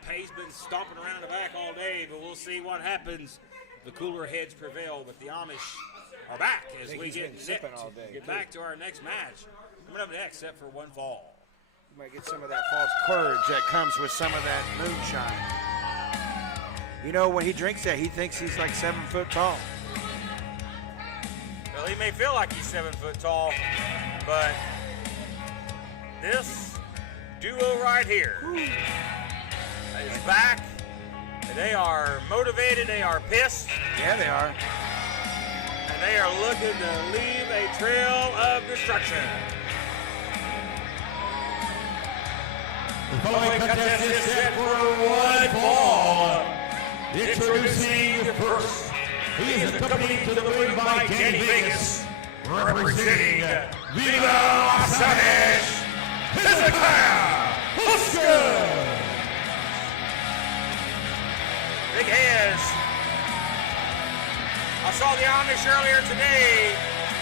Pay's been stomping around the back all day, but we'll see what happens. The cooler heads prevail, but the Amish are back as we get back to our next match. Coming up next, set for one fall. You might get some of that false courage that comes with some of that moonshine. You know, when he drinks that, he thinks he's like 7 foot tall. Well, he may feel like he's 7 foot tall, but this duo right here is back. They are motivated. They are pissed. Yeah, they are. And they are looking to leave a trail of destruction. The following contest is set for one fall. Introducing first. He is accompanied to the ring by Danny Vegas, representing Viva Las Amish, Hezekiah Hoskins. Big Hez. I saw the Amish earlier today,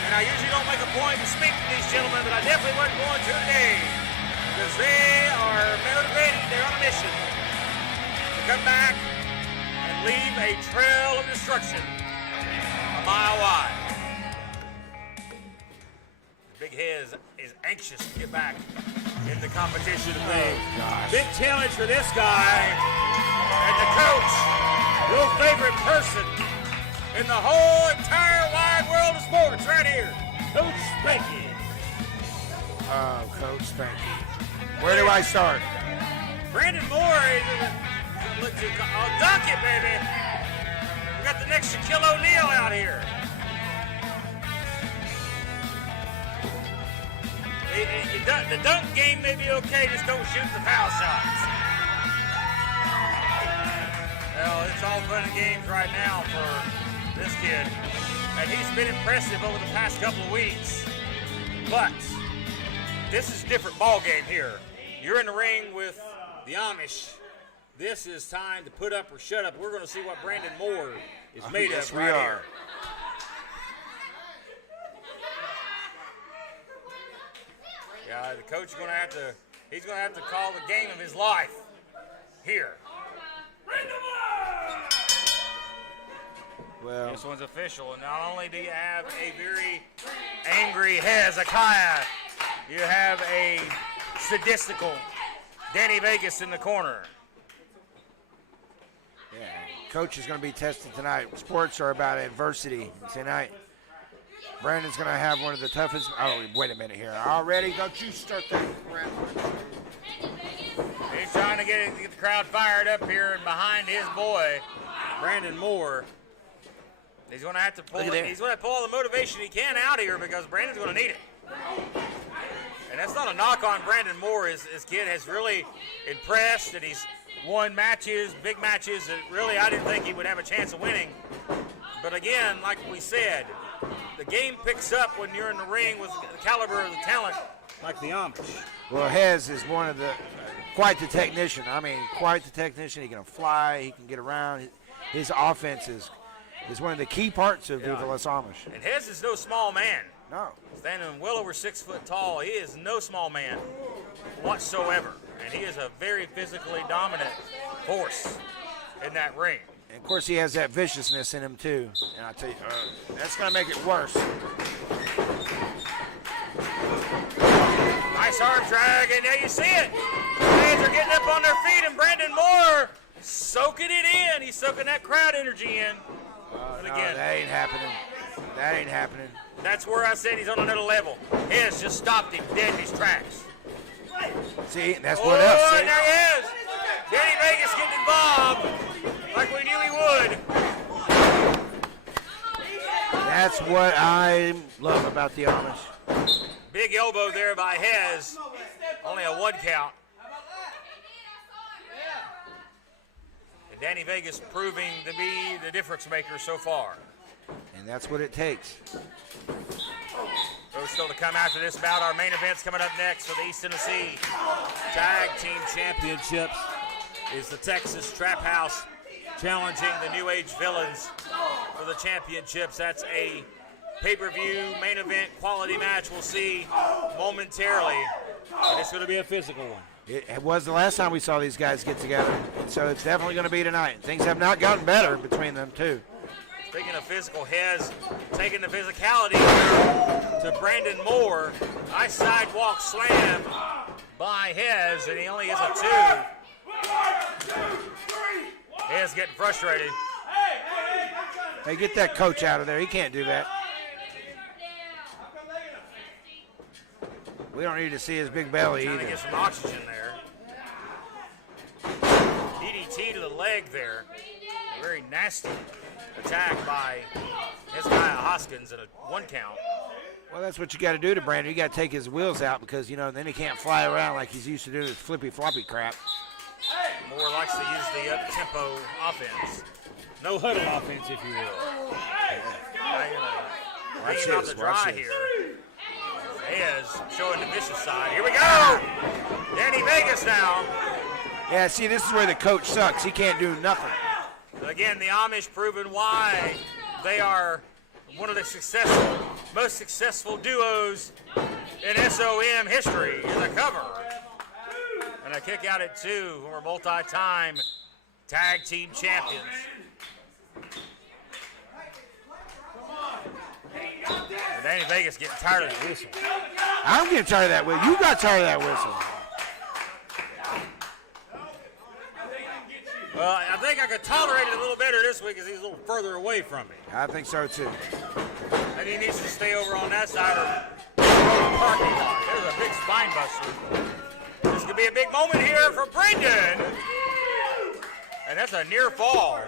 and I usually don't make a point to speak to these gentlemen, but I definitely wasn't going to today, because they are motivated. They're on a mission to come back and leave a trail of destruction a mile wide. Big Hez is anxious to get back in the competition today. Big challenge for this guy, and the coach, your favorite person in the whole entire wide world of sports, right here, Coach Spanky. Oh, Coach Spanky. Where do I start? Brandon Moore, dunk it, baby. We got the next Shaquille O'Neal out here. The dunk game may be okay, just don't shoot the foul shots. Well, it's all fun and games right now for this kid. And he's been impressive over the past couple of weeks. But this is a different ball game here. You're in the ring with the Amish. This is time to put up or shut up. We're going to see what Brandon Moore is made of right here. Yeah, the coach is going to have to call the game of his life here. Well, this one's official, and not only do you have a very angry Hezekiah, you have a sadistical Danny Vegas in the corner. Yeah, coach is going to be tested tonight. Sports are about adversity tonight. Brandon's going to have one of the toughest. Oh, wait a minute here. Already? Don't you start that crap. He's trying to get the crowd fired up here, and behind his boy, Brandon Moore. He's going to have to pull. He's going to pull all the motivation he can out here because Brandon's going to need it. And that's not a knock on Brandon Moore. His kid has really impressed, and he's won matches, big matches that really I didn't think he would have a chance of winning. But again, like we said, the game picks up when you're in the ring with the caliber of the talent like the Amish. Well, Hez is one of quite the technician. I mean, quite the technician. He can fly. He can get around. His offense is one of the key parts of Viva Las Amish. And Hez is no small man. No. Standing well over 6 foot tall. He is no small man whatsoever. And he is a very physically dominant force in that ring. And, of course, he has that viciousness in him, too. And I tell you, that's going to make it worse. Nice arm drag, and there you see it. The fans are getting up on their feet, and Brandon Moore soaking it in. He's soaking that crowd energy in. But again, no, that ain't happening. That ain't happening. That's where I said he's on another level. Hez just stopped him dead in his tracks. See, that's what else. Oh, there he is. Danny Vegas getting involved. like we knew he would. That's what I love about the Amish. Big elbow there by Hez. Only a 1 count. And Danny Vegas proving to be the difference maker so far. And that's what it takes. Those still to come after this bout. Our main event's coming up next for the East Tennessee Tag Team Championships is the Texas Trap House challenging the New Age Villains for the championships. That's a pay-per-view main event quality match we'll see momentarily. And it's going to be a physical one. It was the last time we saw these guys get together, and so it's definitely going to be tonight. Things have not gotten better between them two. Speaking of physical, Hez taking the physicality to Brandon Moore. Nice sidewalk slam by Hez, and he only has a 2. Hez getting frustrated. Hey, get that coach out of there. He can't do that. We don't need to see his big belly Trying to either. get some oxygen there. DDT to the leg there. A very nasty attack by Hezekiah Hoskins in a 1 count. Well, that's what you got to do to Brandon. You got to take his wheels out because, you know, then he can't fly around like he's used to doing his flippy floppy crap. Moore likes to use the up-tempo offense. No huddle offense, if you will. Watch Hanging out this, the dry watch this. here. Hez showing the vicious side. Here we go! Danny Vegas now. Yeah, see, this is where the coach sucks. He can't do nothing. Again, the Amish proving why they are one of the most successful duos in SOM history. Here's a cover. And a kick out at 2. We're multi-time tag team champions. And Danny Vegas getting tired of the whistle. I'm getting tired of that whistle. You got tired of that whistle. Well, I think I could tolerate it a little better this week because he's a little further away from me. I think so, too. And he needs to stay over on that side of the parking lot. There's a big spine buster. This could be a big moment here for Brendan. And that's a near fall.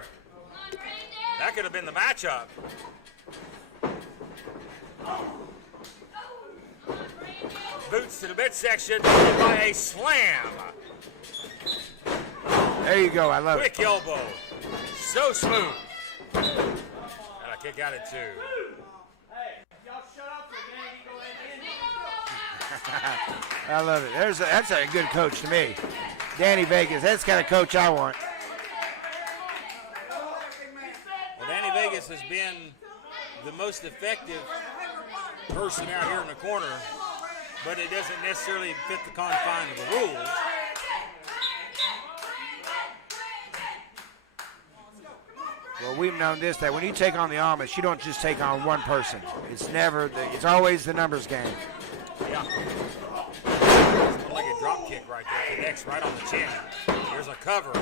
That could have been the matchup. Boots to the midsection by a slam. There you go. I love it. Quick elbow. So smooth. And a kick out at 2. I love it. That's a good coach to me. Danny Vegas. That's the kind of coach I want. Well, Danny Vegas has been the most effective person out here in the corner, but it doesn't necessarily fit the confines of the rules. Well, we've known this, that when you take on the Amish, you don't just take on one person. It's always the numbers game. Yeah. It's like a drop kick right there. Connects right on the chin. Here's a cover.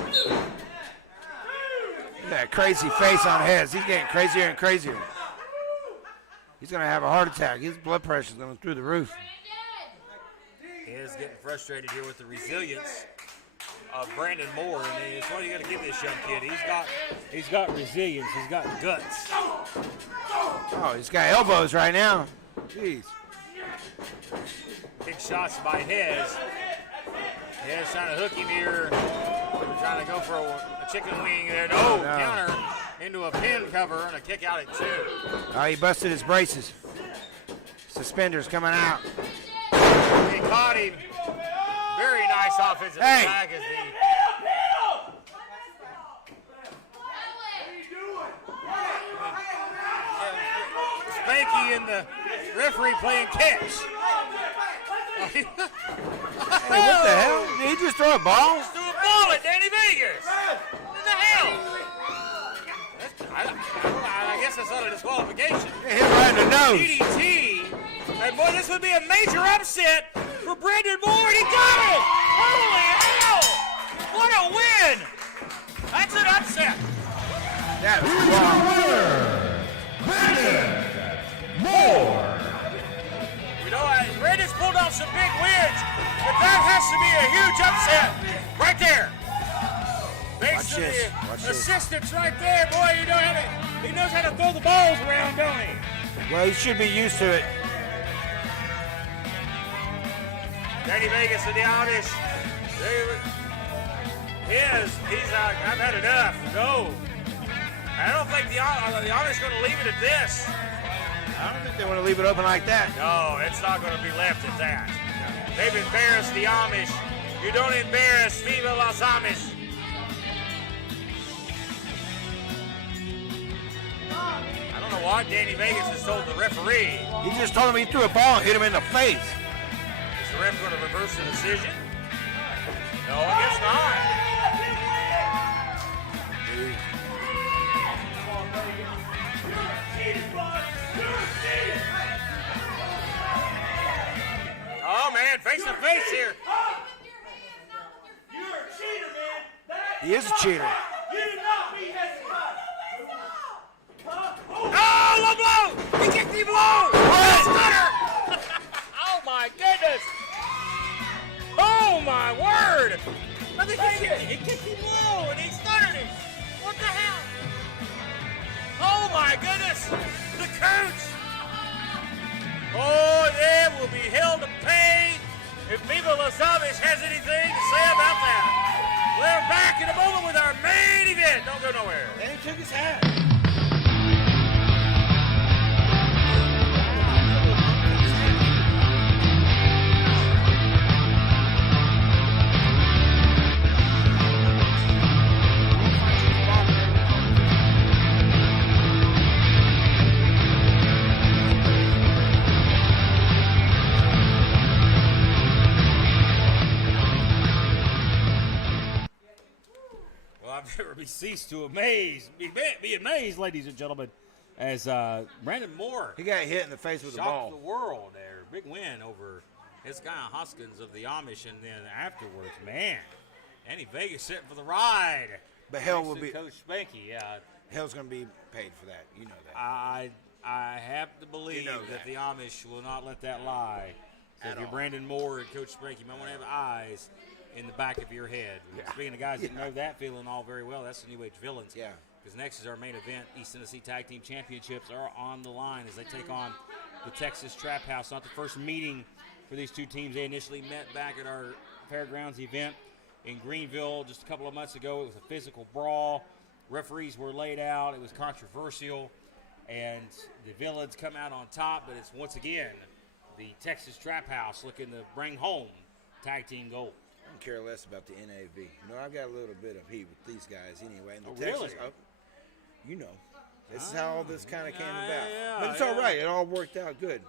That crazy face on Hez. He's getting crazier and crazier. He's going to have a heart attack. His blood pressure's going through the roof. He is getting frustrated here with the resilience of Brandon Moore, and it's what you got to give this young kid. He's got resilience. He's got guts. Oh, he's got elbows right now. Jeez. Big shots by Hez. Hez trying to hook him here. Trying to go for a chicken wing there. No, counter into a pin cover and a kick out at 2. Oh, he busted his braces. Suspenders coming out. He caught him. Very nice offensive attack as the Spanky and the referee playing catch. Hey, what the hell? Did he just throw a ball? Just threw a ball at Danny Vegas. What the hell? I guess that's not a disqualification. Hit right in the nose. DDT. And boy, this would be a major upset for Brandon Moore, and he got it! Holy hell! What a win! That's an upset. That was Brandon Moore. You know, Brandon's pulled off some big wins, but that has to be a huge upset right there. Thanks to the assist distance right there, boy. You know he knows how to throw the balls around, don't he? Well, he should be used to it. Danny Vegas and the Amish. He's like, I've had enough. Go. I don't think the Amish going to leave it at this. I don't think they want to leave it open like that. No, it's not going to be left at that. They've embarrassed the Amish. You don't embarrass Viva Los Amish. I don't know what Danny Vegas has told the referee. He just told him he threw a ball and hit him in the face. Is the ref going to reverse the decision? No, I guess not. Oh, man, face to face here. You're a cheater, man. He is a cheater. You did not beat Hezekiah. Oh, low blow! He kicked him low! Stunner! Oh, my goodness! Oh, my word! Look at this. He kicked him low and he stuttered him. What the hell? Oh, my goodness! The coach! Oh, they will be held to pay if Viva Los Amish has anything to say about that. We're back in a moment with our main event. Don't go nowhere. And he took his hat. I've never ceased to be amazed, ladies and gentlemen, as Brandon Moore. He got hit in the face with the ball. Shocked the world there. Big win over Hezekiah Hoskins of the Amish, and then afterwards, man, Danny Vegas sitting for the ride. But hell will be Coach Spanky. Hell's going to be paid for that. You know that. I have to believe that the Amish will not let that lie. So if you're Brandon Moore and Coach Spanky, you might want to have eyes in the back of your head. Speaking of guys that know that feeling all very well, that's the New Age Villains. Yeah. Because next is our main event. East Tennessee Tag Team Championships are on the line as they take on the Texas Trap House. Not the first meeting for these two teams. They initially met back at our Fairgrounds event in Greenville just a couple of months ago. It was a physical brawl. Referees were laid out. It was controversial. And the Villains come out on top, but it's once again the Texas Trap House looking to bring home tag team gold. I don't care less about the NAV. You know, I've got a little bit of heat with these guys anyway. And the really? You know, this is how all this kind of came about. But it's all right. It all worked out good.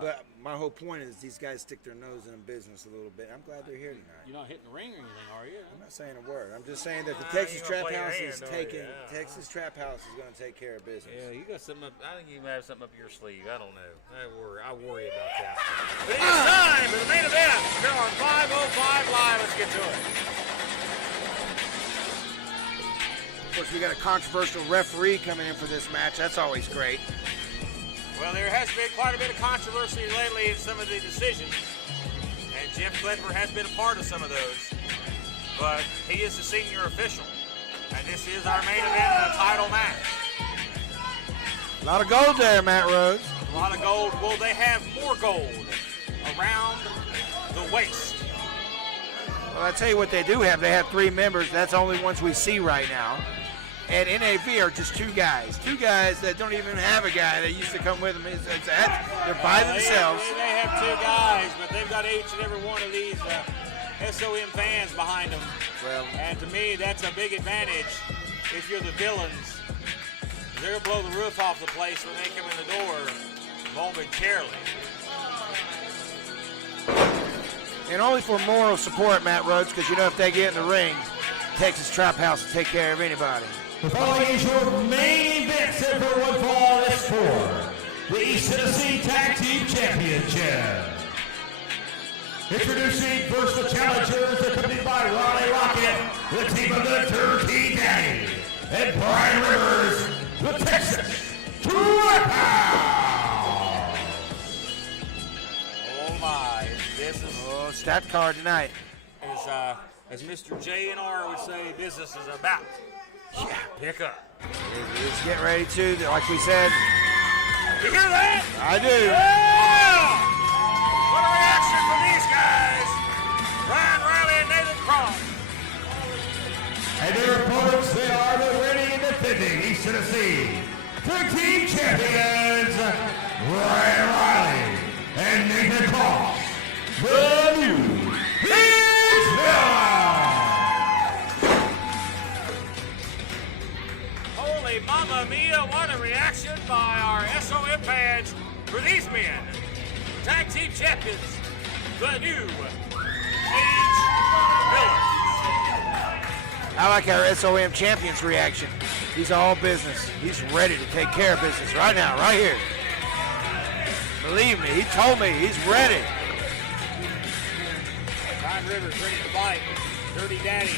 But my whole point is these guys stick their nose in business a little bit. I'm glad they're here tonight. You're not hitting the ring or anything, are you? I'm not saying a word. I'm just saying that the Texas Trap House is taking. Texas Trap House is going to take care of business. Yeah, you got something up. I think you might have something up your sleeve. I don't know. I worry about that. But it's time for the main event. Here on 505 Live. Let's get to it. Of course, we got a controversial referee coming in for this match. That's always great. Well, there has been quite a bit of controversy lately in some of the decisions, and Jim Clipper has been a part of some of those, but he is the senior official, and this is our main event in a title match. A lot of gold there, Matt Rhodes. A lot of gold. Will they have more gold around the waist? Well, I'll tell you what they do have. They have 3 members. That's the only ones we see right now. And NAV are just 2 guys. 2 guys that don't even have a guy that used to come with them. They're by themselves. They have 2 guys, but they've got each and every one of these SOM fans behind them. Well, and to me, that's a big advantage if you're the Villains. They'll blow the roof off the place when they come in the door momentarily. And only for moral support, Matt Rhodes, because you know if they get in the ring, Texas Trap House will take care of anybody. The following is your main event set for one fall is for the East Tennessee Tag Team Championship. Introducing first the challengers, accompanied by Ronnie Rocket, the team of the Turkey Daddy, and Brian Rivers, the Texas Trap House. Oh my, this is stat card tonight. As Mr. J&R would say, business is about Yeah. Pick up. He's getting ready to, like we said. You hear that? I do. Yeah! What a reaction from these guys. Brian Riley and Nathan Cross. And their opponents, they are the reigning and defending East Tennessee Tag Team Champions, Brian Riley and Nathan Cross. The new Hits Holy Mamma Mia, what a reaction by our SOM fans for these men. Tag Team Champions, the new Age Villains. I like our SOM Champions reaction. He's all business. He's ready to take care of business right now, right here. Believe me, he told me he's ready. Brian Rivers ready to fight. Dirty Daddy.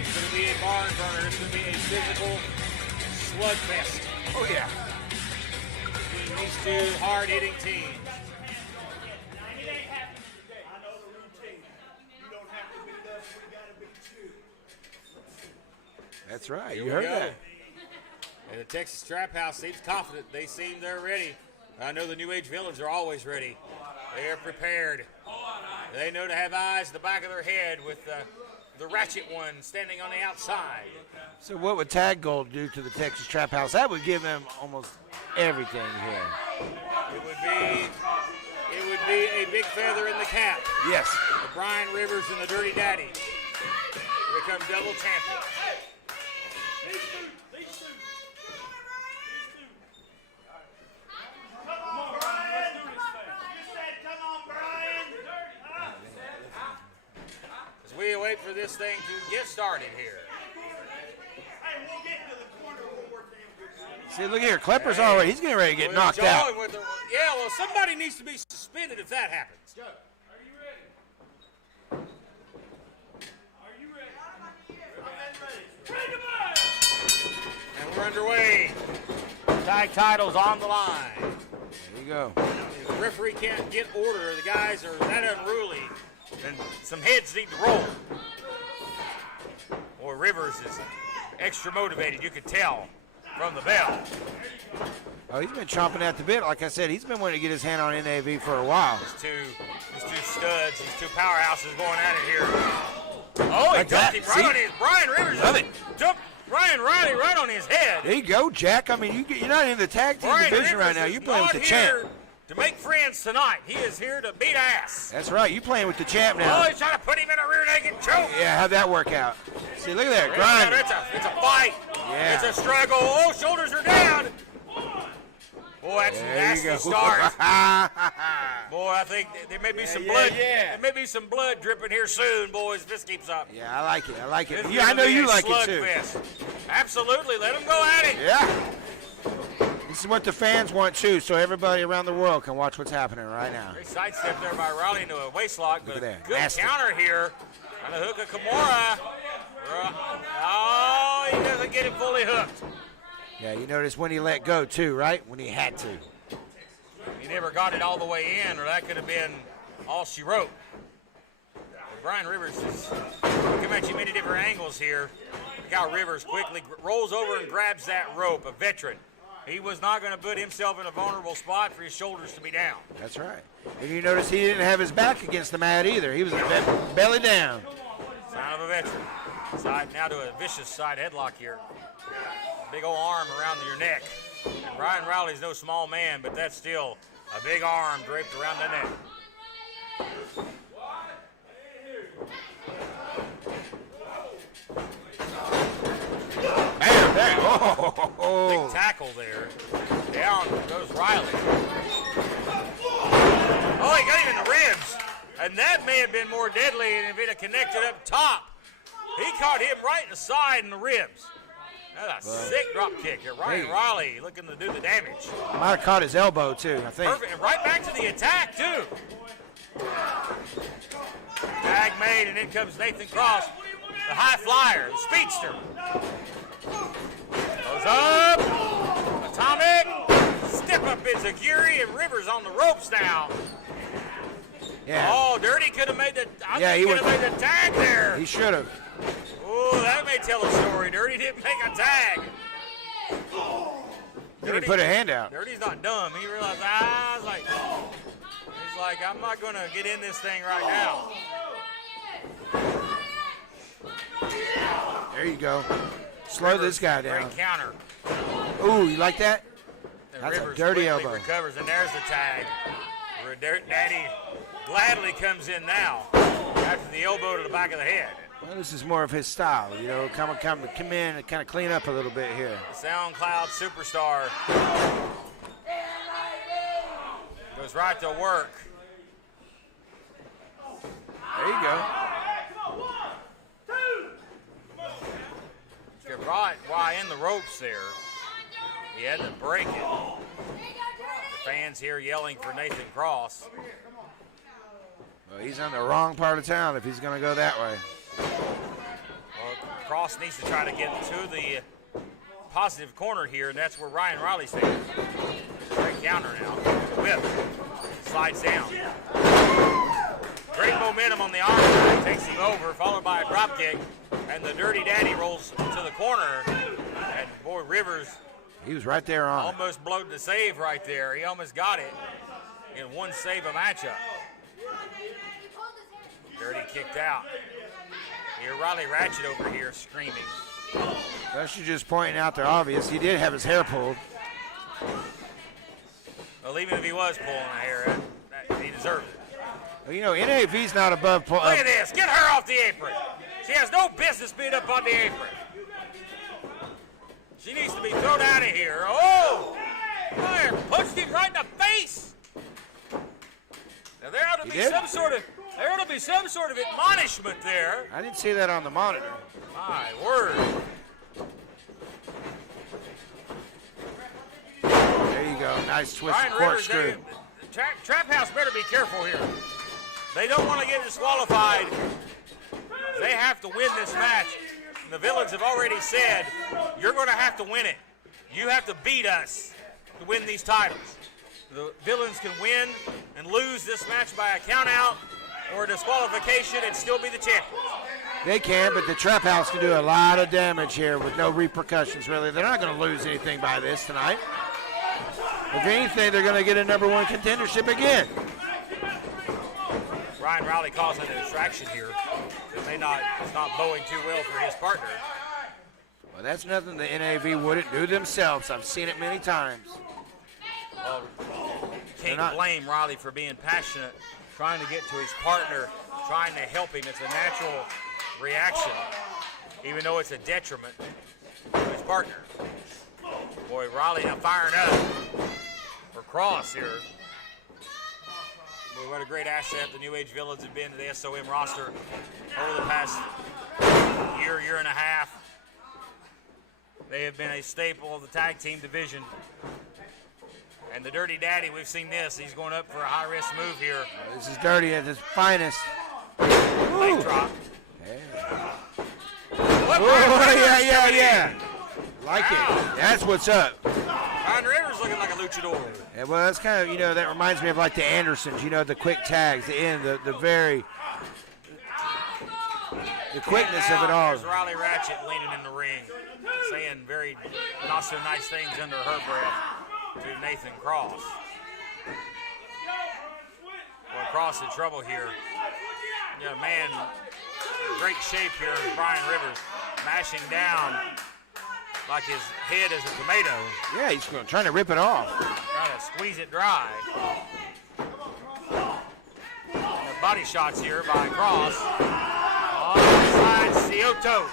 It's going to be a barn burner. It's going to be a physical slugfest. Oh, yeah. Between these two hard-hitting teams. That's right. Here You we heard go. that. And the Texas Trap House seems confident. They seem they're ready. I know the New Age Villains are always ready. They are prepared. They know to have eyes in the back of their head with the ratchet one standing on the outside. So what would Tag Gold do to the Texas Trap House? That would give them almost everything here. It would be a big feather in the cap. Yes. The Brian Rivers and the Dirty Daddy become double champions. As we wait for this thing to get started here. See, look here. Klepper's already, he's getting ready to get knocked out. Yeah, well, somebody needs to be suspended if that happens. And we're underway. Tag titles on the line. There you go. If the referee can't get order, the guys are that unruly, then some heads need to roll. Boy, Rivers is extra motivated, you can tell from the bell. Oh, he's been chomping at the bit. Like I said, he's been wanting to get his hand on NAV for a while. These two studs, these two powerhouses going at it here. Oh, he Like dumped that. him right See? on his, Brian Rivers Love it. dumped Brian Riley right on his head. There you go, Jack. I mean, you're not in the tag team Brian division Rivers right now. is You're playing with not the champ. here to make friends tonight. He is here to beat ass. That's right. You're playing with the champ now. Oh, he's trying to put him in a rear naked choke. Yeah, how'd that work out? See, look at that. Yeah, Grind. it's a fight. Yeah. It's a struggle. Oh, shoulders are down. Boy, that's a There you nasty go. start. Boy, I think there may be some blood. yeah. There may be some blood dripping here soon, boys. If this keeps up. Yeah, I like it. I like it. This is Yeah, I gonna know be you a like it too. slugfest. Absolutely, let them go at it. Yeah. This is what the fans want too, so everybody around the world can watch what's happening right now. Great sidestep there by Riley into a waistlock, but Look a at that. good Nasty. counter here on the hook of Kimura. Oh, he doesn't get him fully hooked. Yeah, you notice when he let go too, right? When he had to. He never got it all the way in, or that could have been all she wrote. But Brian Rivers is coming at you many different angles here. Look how Rivers quickly rolls over and grabs that rope, a veteran. He was not going to put himself in a vulnerable spot for his shoulders to be down. That's right. And you notice he didn't have his back against the mat either. He was belly down. Sign of a veteran. Side now to a vicious side headlock here. Big old arm around your neck. And Ryan Riley's no small man, but that's still a big arm draped around the neck. Bam, bam. Oh. Big tackle there. Down goes Riley. Oh, he got him in the ribs. And that may have been more deadly if it had connected up top. He caught him right in the side and the ribs. That's a sick drop kick here. Ryan Riley looking to do the damage. Might have caught his elbow too, I think. Perfect. And right back to the attack, too. Tag made, and in comes Nathan Cross, the high flyer, the speedster. Goes up. Atomic. Step up Izagiri, and Rivers on the ropes now. Yeah. Oh, Dirty could have made the. I Yeah, think he he could have made the tag there. He should have. Oh, that may tell a story. Dirty didn't make a tag. He didn't put a hand out. Dirty's not dumb. He realized, he's like, I'm not going to get in this thing right now. There you go. Slow this guy down. Great counter. Ooh, you like that? And That's Rivers a dirty quickly elbow. recovers, and there's the tag. Where Dirt Daddy gladly comes in now after the elbow to the back of the head. Well, this is more of his style, you know, come in and kind of clean up a little bit here. SoundCloud superstar goes right to work. There you go. Get right while in the ropes there. He had to break it. The fans here yelling for Nathan Cross. Well, he's on the wrong part of town if he's going to go that way. Well, Cross needs to try to get to the positive corner here, and that's where Ryan Riley stands. Great counter now. Whip. Slides down. Great momentum on the arm drag, takes him over, followed by a drop kick, and the Dirty Daddy rolls to the corner. And boy, Rivers, he was right there on almost blowed the save right there. He almost got it in one save a matchup. Dirty kicked out. Here, Riley Ratchet over here screaming. That's just pointing out the obvious. He did have his hair pulled. Well, even if he was pulling the hair, he deserved it. Well, you know, NAV's not above. Look at this. Get her off the apron. She has no business being up on the apron. She needs to be thrown out of here. Oh! Fire punched him right in the face. Now there ought to be some sort of admonishment there. I didn't see that on the monitor. My word. There you go. Nice twist and corkscrew. Trap House better be careful here. They don't want to get disqualified. They have to win this match. And the Villains have already said, you're going to have to win it. You have to beat us to win these titles. The Villains can win and lose this match by a count out or a disqualification and still be the champions. They can, but the Trap House can do a lot of damage here with no repercussions, really. They're not going to lose anything by this tonight. If anything, they're going to get a #1 contendership again. Ryan Riley causing a distraction here. It's not bowing too well for his partner. Well, that's nothing the NAV wouldn't do themselves. I've seen it many times. Well, you can't blame Riley for being passionate, trying to get to his partner, trying to help him. It's a natural reaction, even though it's a detriment to his partner. Boy, Riley now firing up for Cross here. Boy, what a great asset the New Age Villains have been to the SOM roster over the past year and a half. They have been a staple of the tag team division. And the Dirty Daddy, we've seen this. He's going up for a high-risk move here. This is Dirty at his finest. Leg drop. Yeah. Oh, yeah. Like it. That's what's up. Ryan Rivers looking like a luchador. Yeah, well, that's kind of, that reminds me of like the Andersons, the quick tags, the end, the quickness of it all. There's Riley Ratchet leaning in the ring, saying very not so nice things under her breath to Nathan Cross. Well, Cross in trouble here. Man, great shape here is Brian Rivers, mashing down like his head is a tomato. Yeah, he's trying to rip it off. Trying to squeeze it dry. And the body shots here by Cross. On the side, Scioto.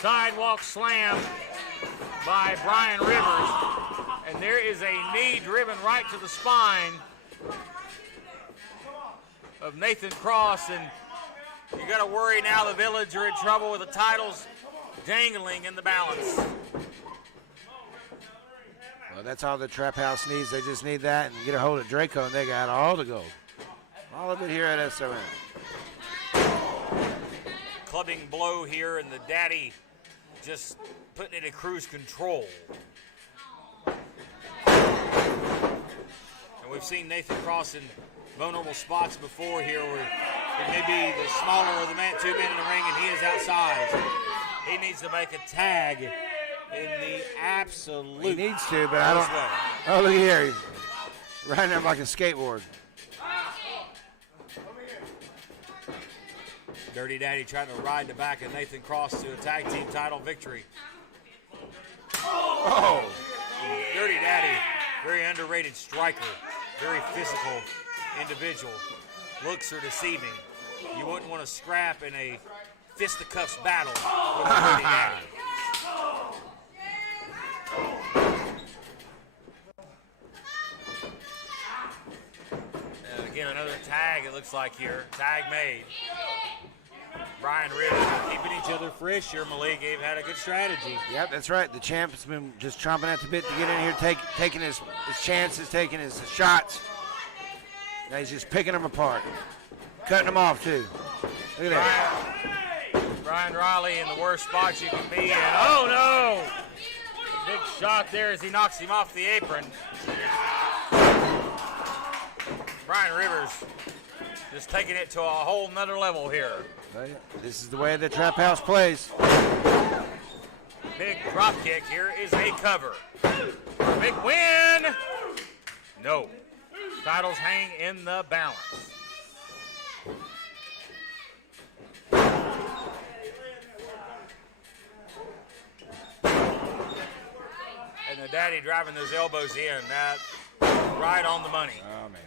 Sidewalk slam by Brian Rivers. And there is a knee driven right to the spine of Nathan Cross. And you got to worry now the Village are in trouble with the titles dangling in the balance. Well, that's all the Trap House needs. They just need that and get a hold of Draco, and they got all the gold. All of it here at SOM. Clubbing blow here, and the Daddy just putting it in cruise control. And we've seen Nathan Cross in vulnerable spots before here where it may be the smaller of the two men in the ring, and he is outside. He needs to make a tag in the absolute. He needs to, but I don't. Oh, look here. He's riding up like a skateboard. Dirty Daddy trying to ride the back of Nathan Cross to a tag team title victory. Oh! Dirty Daddy, very underrated striker, very physical individual. Looks are deceiving. You wouldn't want to scrap in a fisticuffs battle with Dirty Daddy. And again, another tag it looks like here. Tag made. Brian Rivers keeping each other fresh here, Malik. They've had a good strategy. Yep, that's right. The champ has been just chomping at the bit to get in here, taking his chances, taking his shots. Now he's just picking them apart. Cutting them off, too. Look at that. Brian Riley in the worst spot you can be in. Oh, no! Big shot there as he knocks him off the apron. Brian Rivers just taking it to a whole nother level here. This is the way the Trap House plays. Big drop kick here is a cover. Big win! No. Titles hang in the balance. And the Daddy driving those elbows in. That right on the money. Oh, man.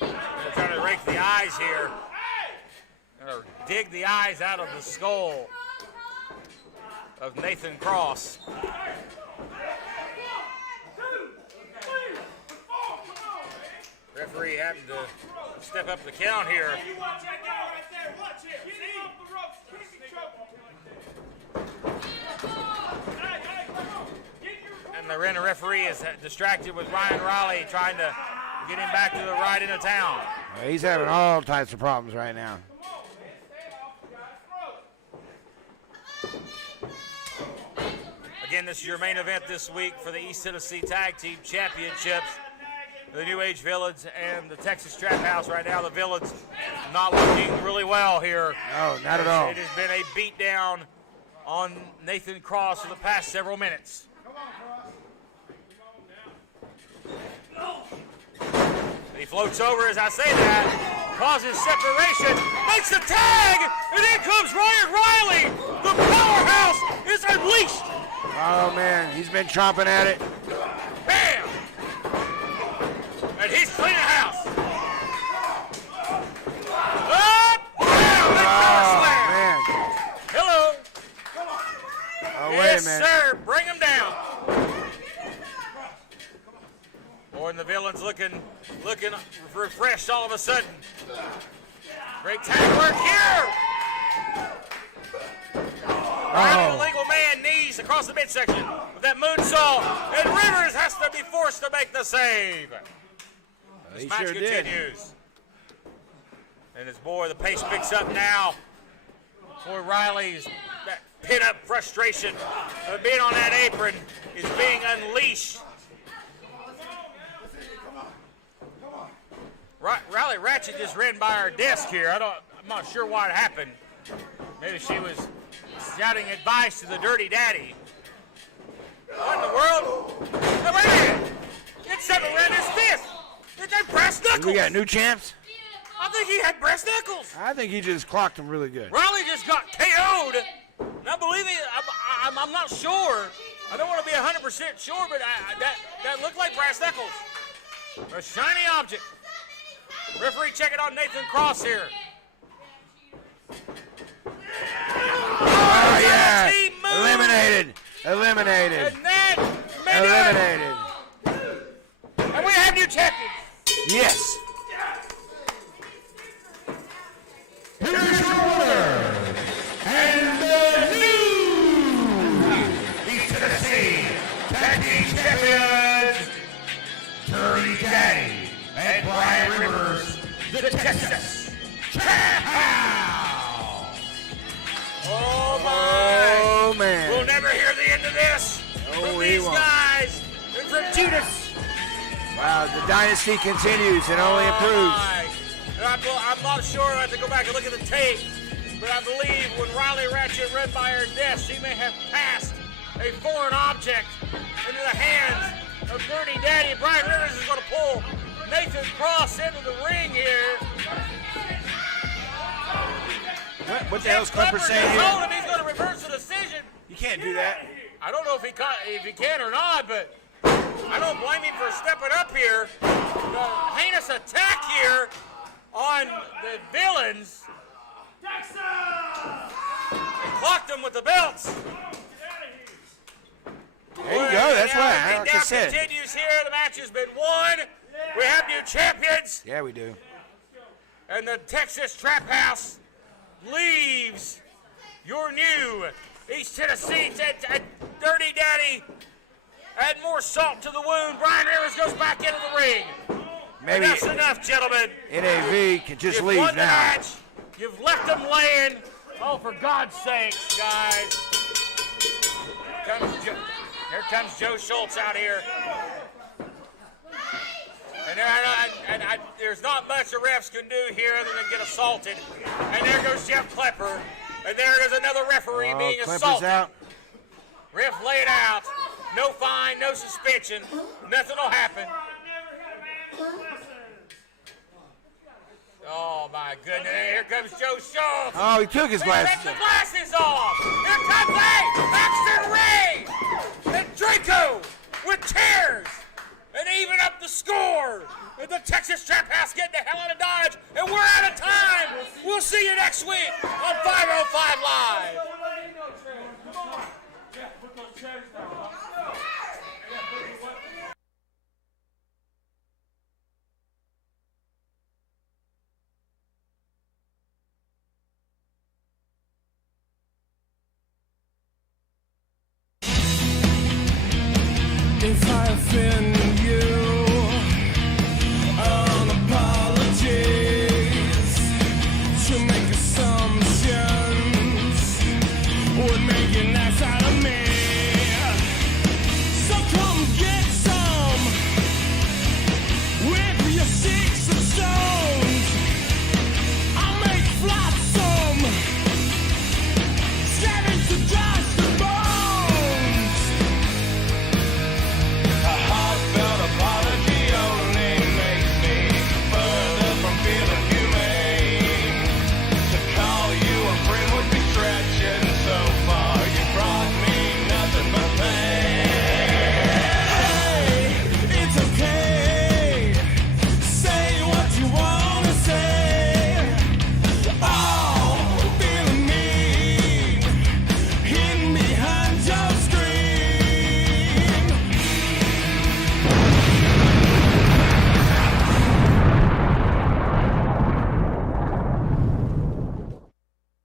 They're trying to rake the eyes here. Or dig the eyes out of the skull of Nathan Cross. Referee having to step up the count here. You watch that guy right there. Watch him. Get him off the ropes. He's in trouble. And the referee is distracted with Ryan Riley trying to get him back to the right into town. He's having all types of problems right now. Again, this is your main event this week for the East Tennessee Tag Team Championships. The New Age Villains and the Texas Trap House right now. The Villains not looking really well here. No, not at all. It has been a beatdown on Nathan Cross for the past several minutes. He floats over as I say that, causes separation, makes the tag, and in comes Ryan Riley. The powerhouse is unleashed. Oh, man, he's been chomping at it. Bam! And he's cleaning house. Up, down, big power slam. Man. Hello. Oh, wait Yes, a minute. sir. Bring him down. Boy, and the Villains looking refreshed all of a sudden. Great tag work here. Riley, the legal man, knees across the midsection with that moonsault, and Rivers has to be forced to make the save. This match continues. And his boy, the pace picks up now. Boy, Riley's that pit-up frustration of being on that apron is being unleashed. Riley Ratchet just ran by our desk here. I'm not sure what happened. Maybe she was shouting advice to the Dirty Daddy. What in the world? Hey, wait a minute. It's something around his fist. It's that brass knuckles. We got new champs? I think he had brass knuckles. I think he just clocked him really good. Riley just got KO'd. Now, believe me, I'm not sure. I don't want to be 100% sure, but that looked like brass knuckles. A shiny object. Referee checking on Nathan Cross here. Oh, yeah. Eliminated. Eliminated. And that Eliminated. And we have new champions. Yes. Here's your winner, and the new East Tennessee Tag Team Champions, Dirty Daddy and Brian Rivers, the Texas Trap House. Oh, my. Oh, man. We'll never hear the end of this from we these won't. guys and from Judas. Wow, the dynasty continues and only improves. My. I'm not sure. I have to go back and look at the tape. But I believe when Riley Ratchet ran by her desk, she may have passed a foreign object into the hands of Dirty Daddy. Brian Rivers is going to pull Nathan Cross into the ring here. What the hell's Clipper saying here? here? He's going to reverse the decision. You can't do that. I don't know if he can or not, but I don't blame him for stepping up here. The heinous attack here on the villains. Clocked them with the belts. There you go. That's right. Like I said. Continues here. The match has been won. We have new champions. Yeah, we do. And the Texas Trap House leaves your new East Tennessee Dirty Daddy. Add more salt to the wound. Brian Rivers goes back into the ring. Maybe that's enough, gentlemen. NAV can just You've leave won the now. match. You've left them laying. Oh, for God's sakes, guys. Here comes Joe Schultz out here. And there's not much the refs can do here other than get assaulted. And there goes Jeff Klepper. And there goes another referee being assaulted. Out. Ref laid out. No fine, no suspension. Nothing will happen. Oh, my goodness. Here comes Joe Schultz. Oh, he took his glasses off. He took the glasses off. Here comes Baxter Ray. And Draco with chairs. And even up the score. And the Texas Trap House getting the hell out of Dodge. And we're out of time. We'll see you next week on 505 Live. If I offend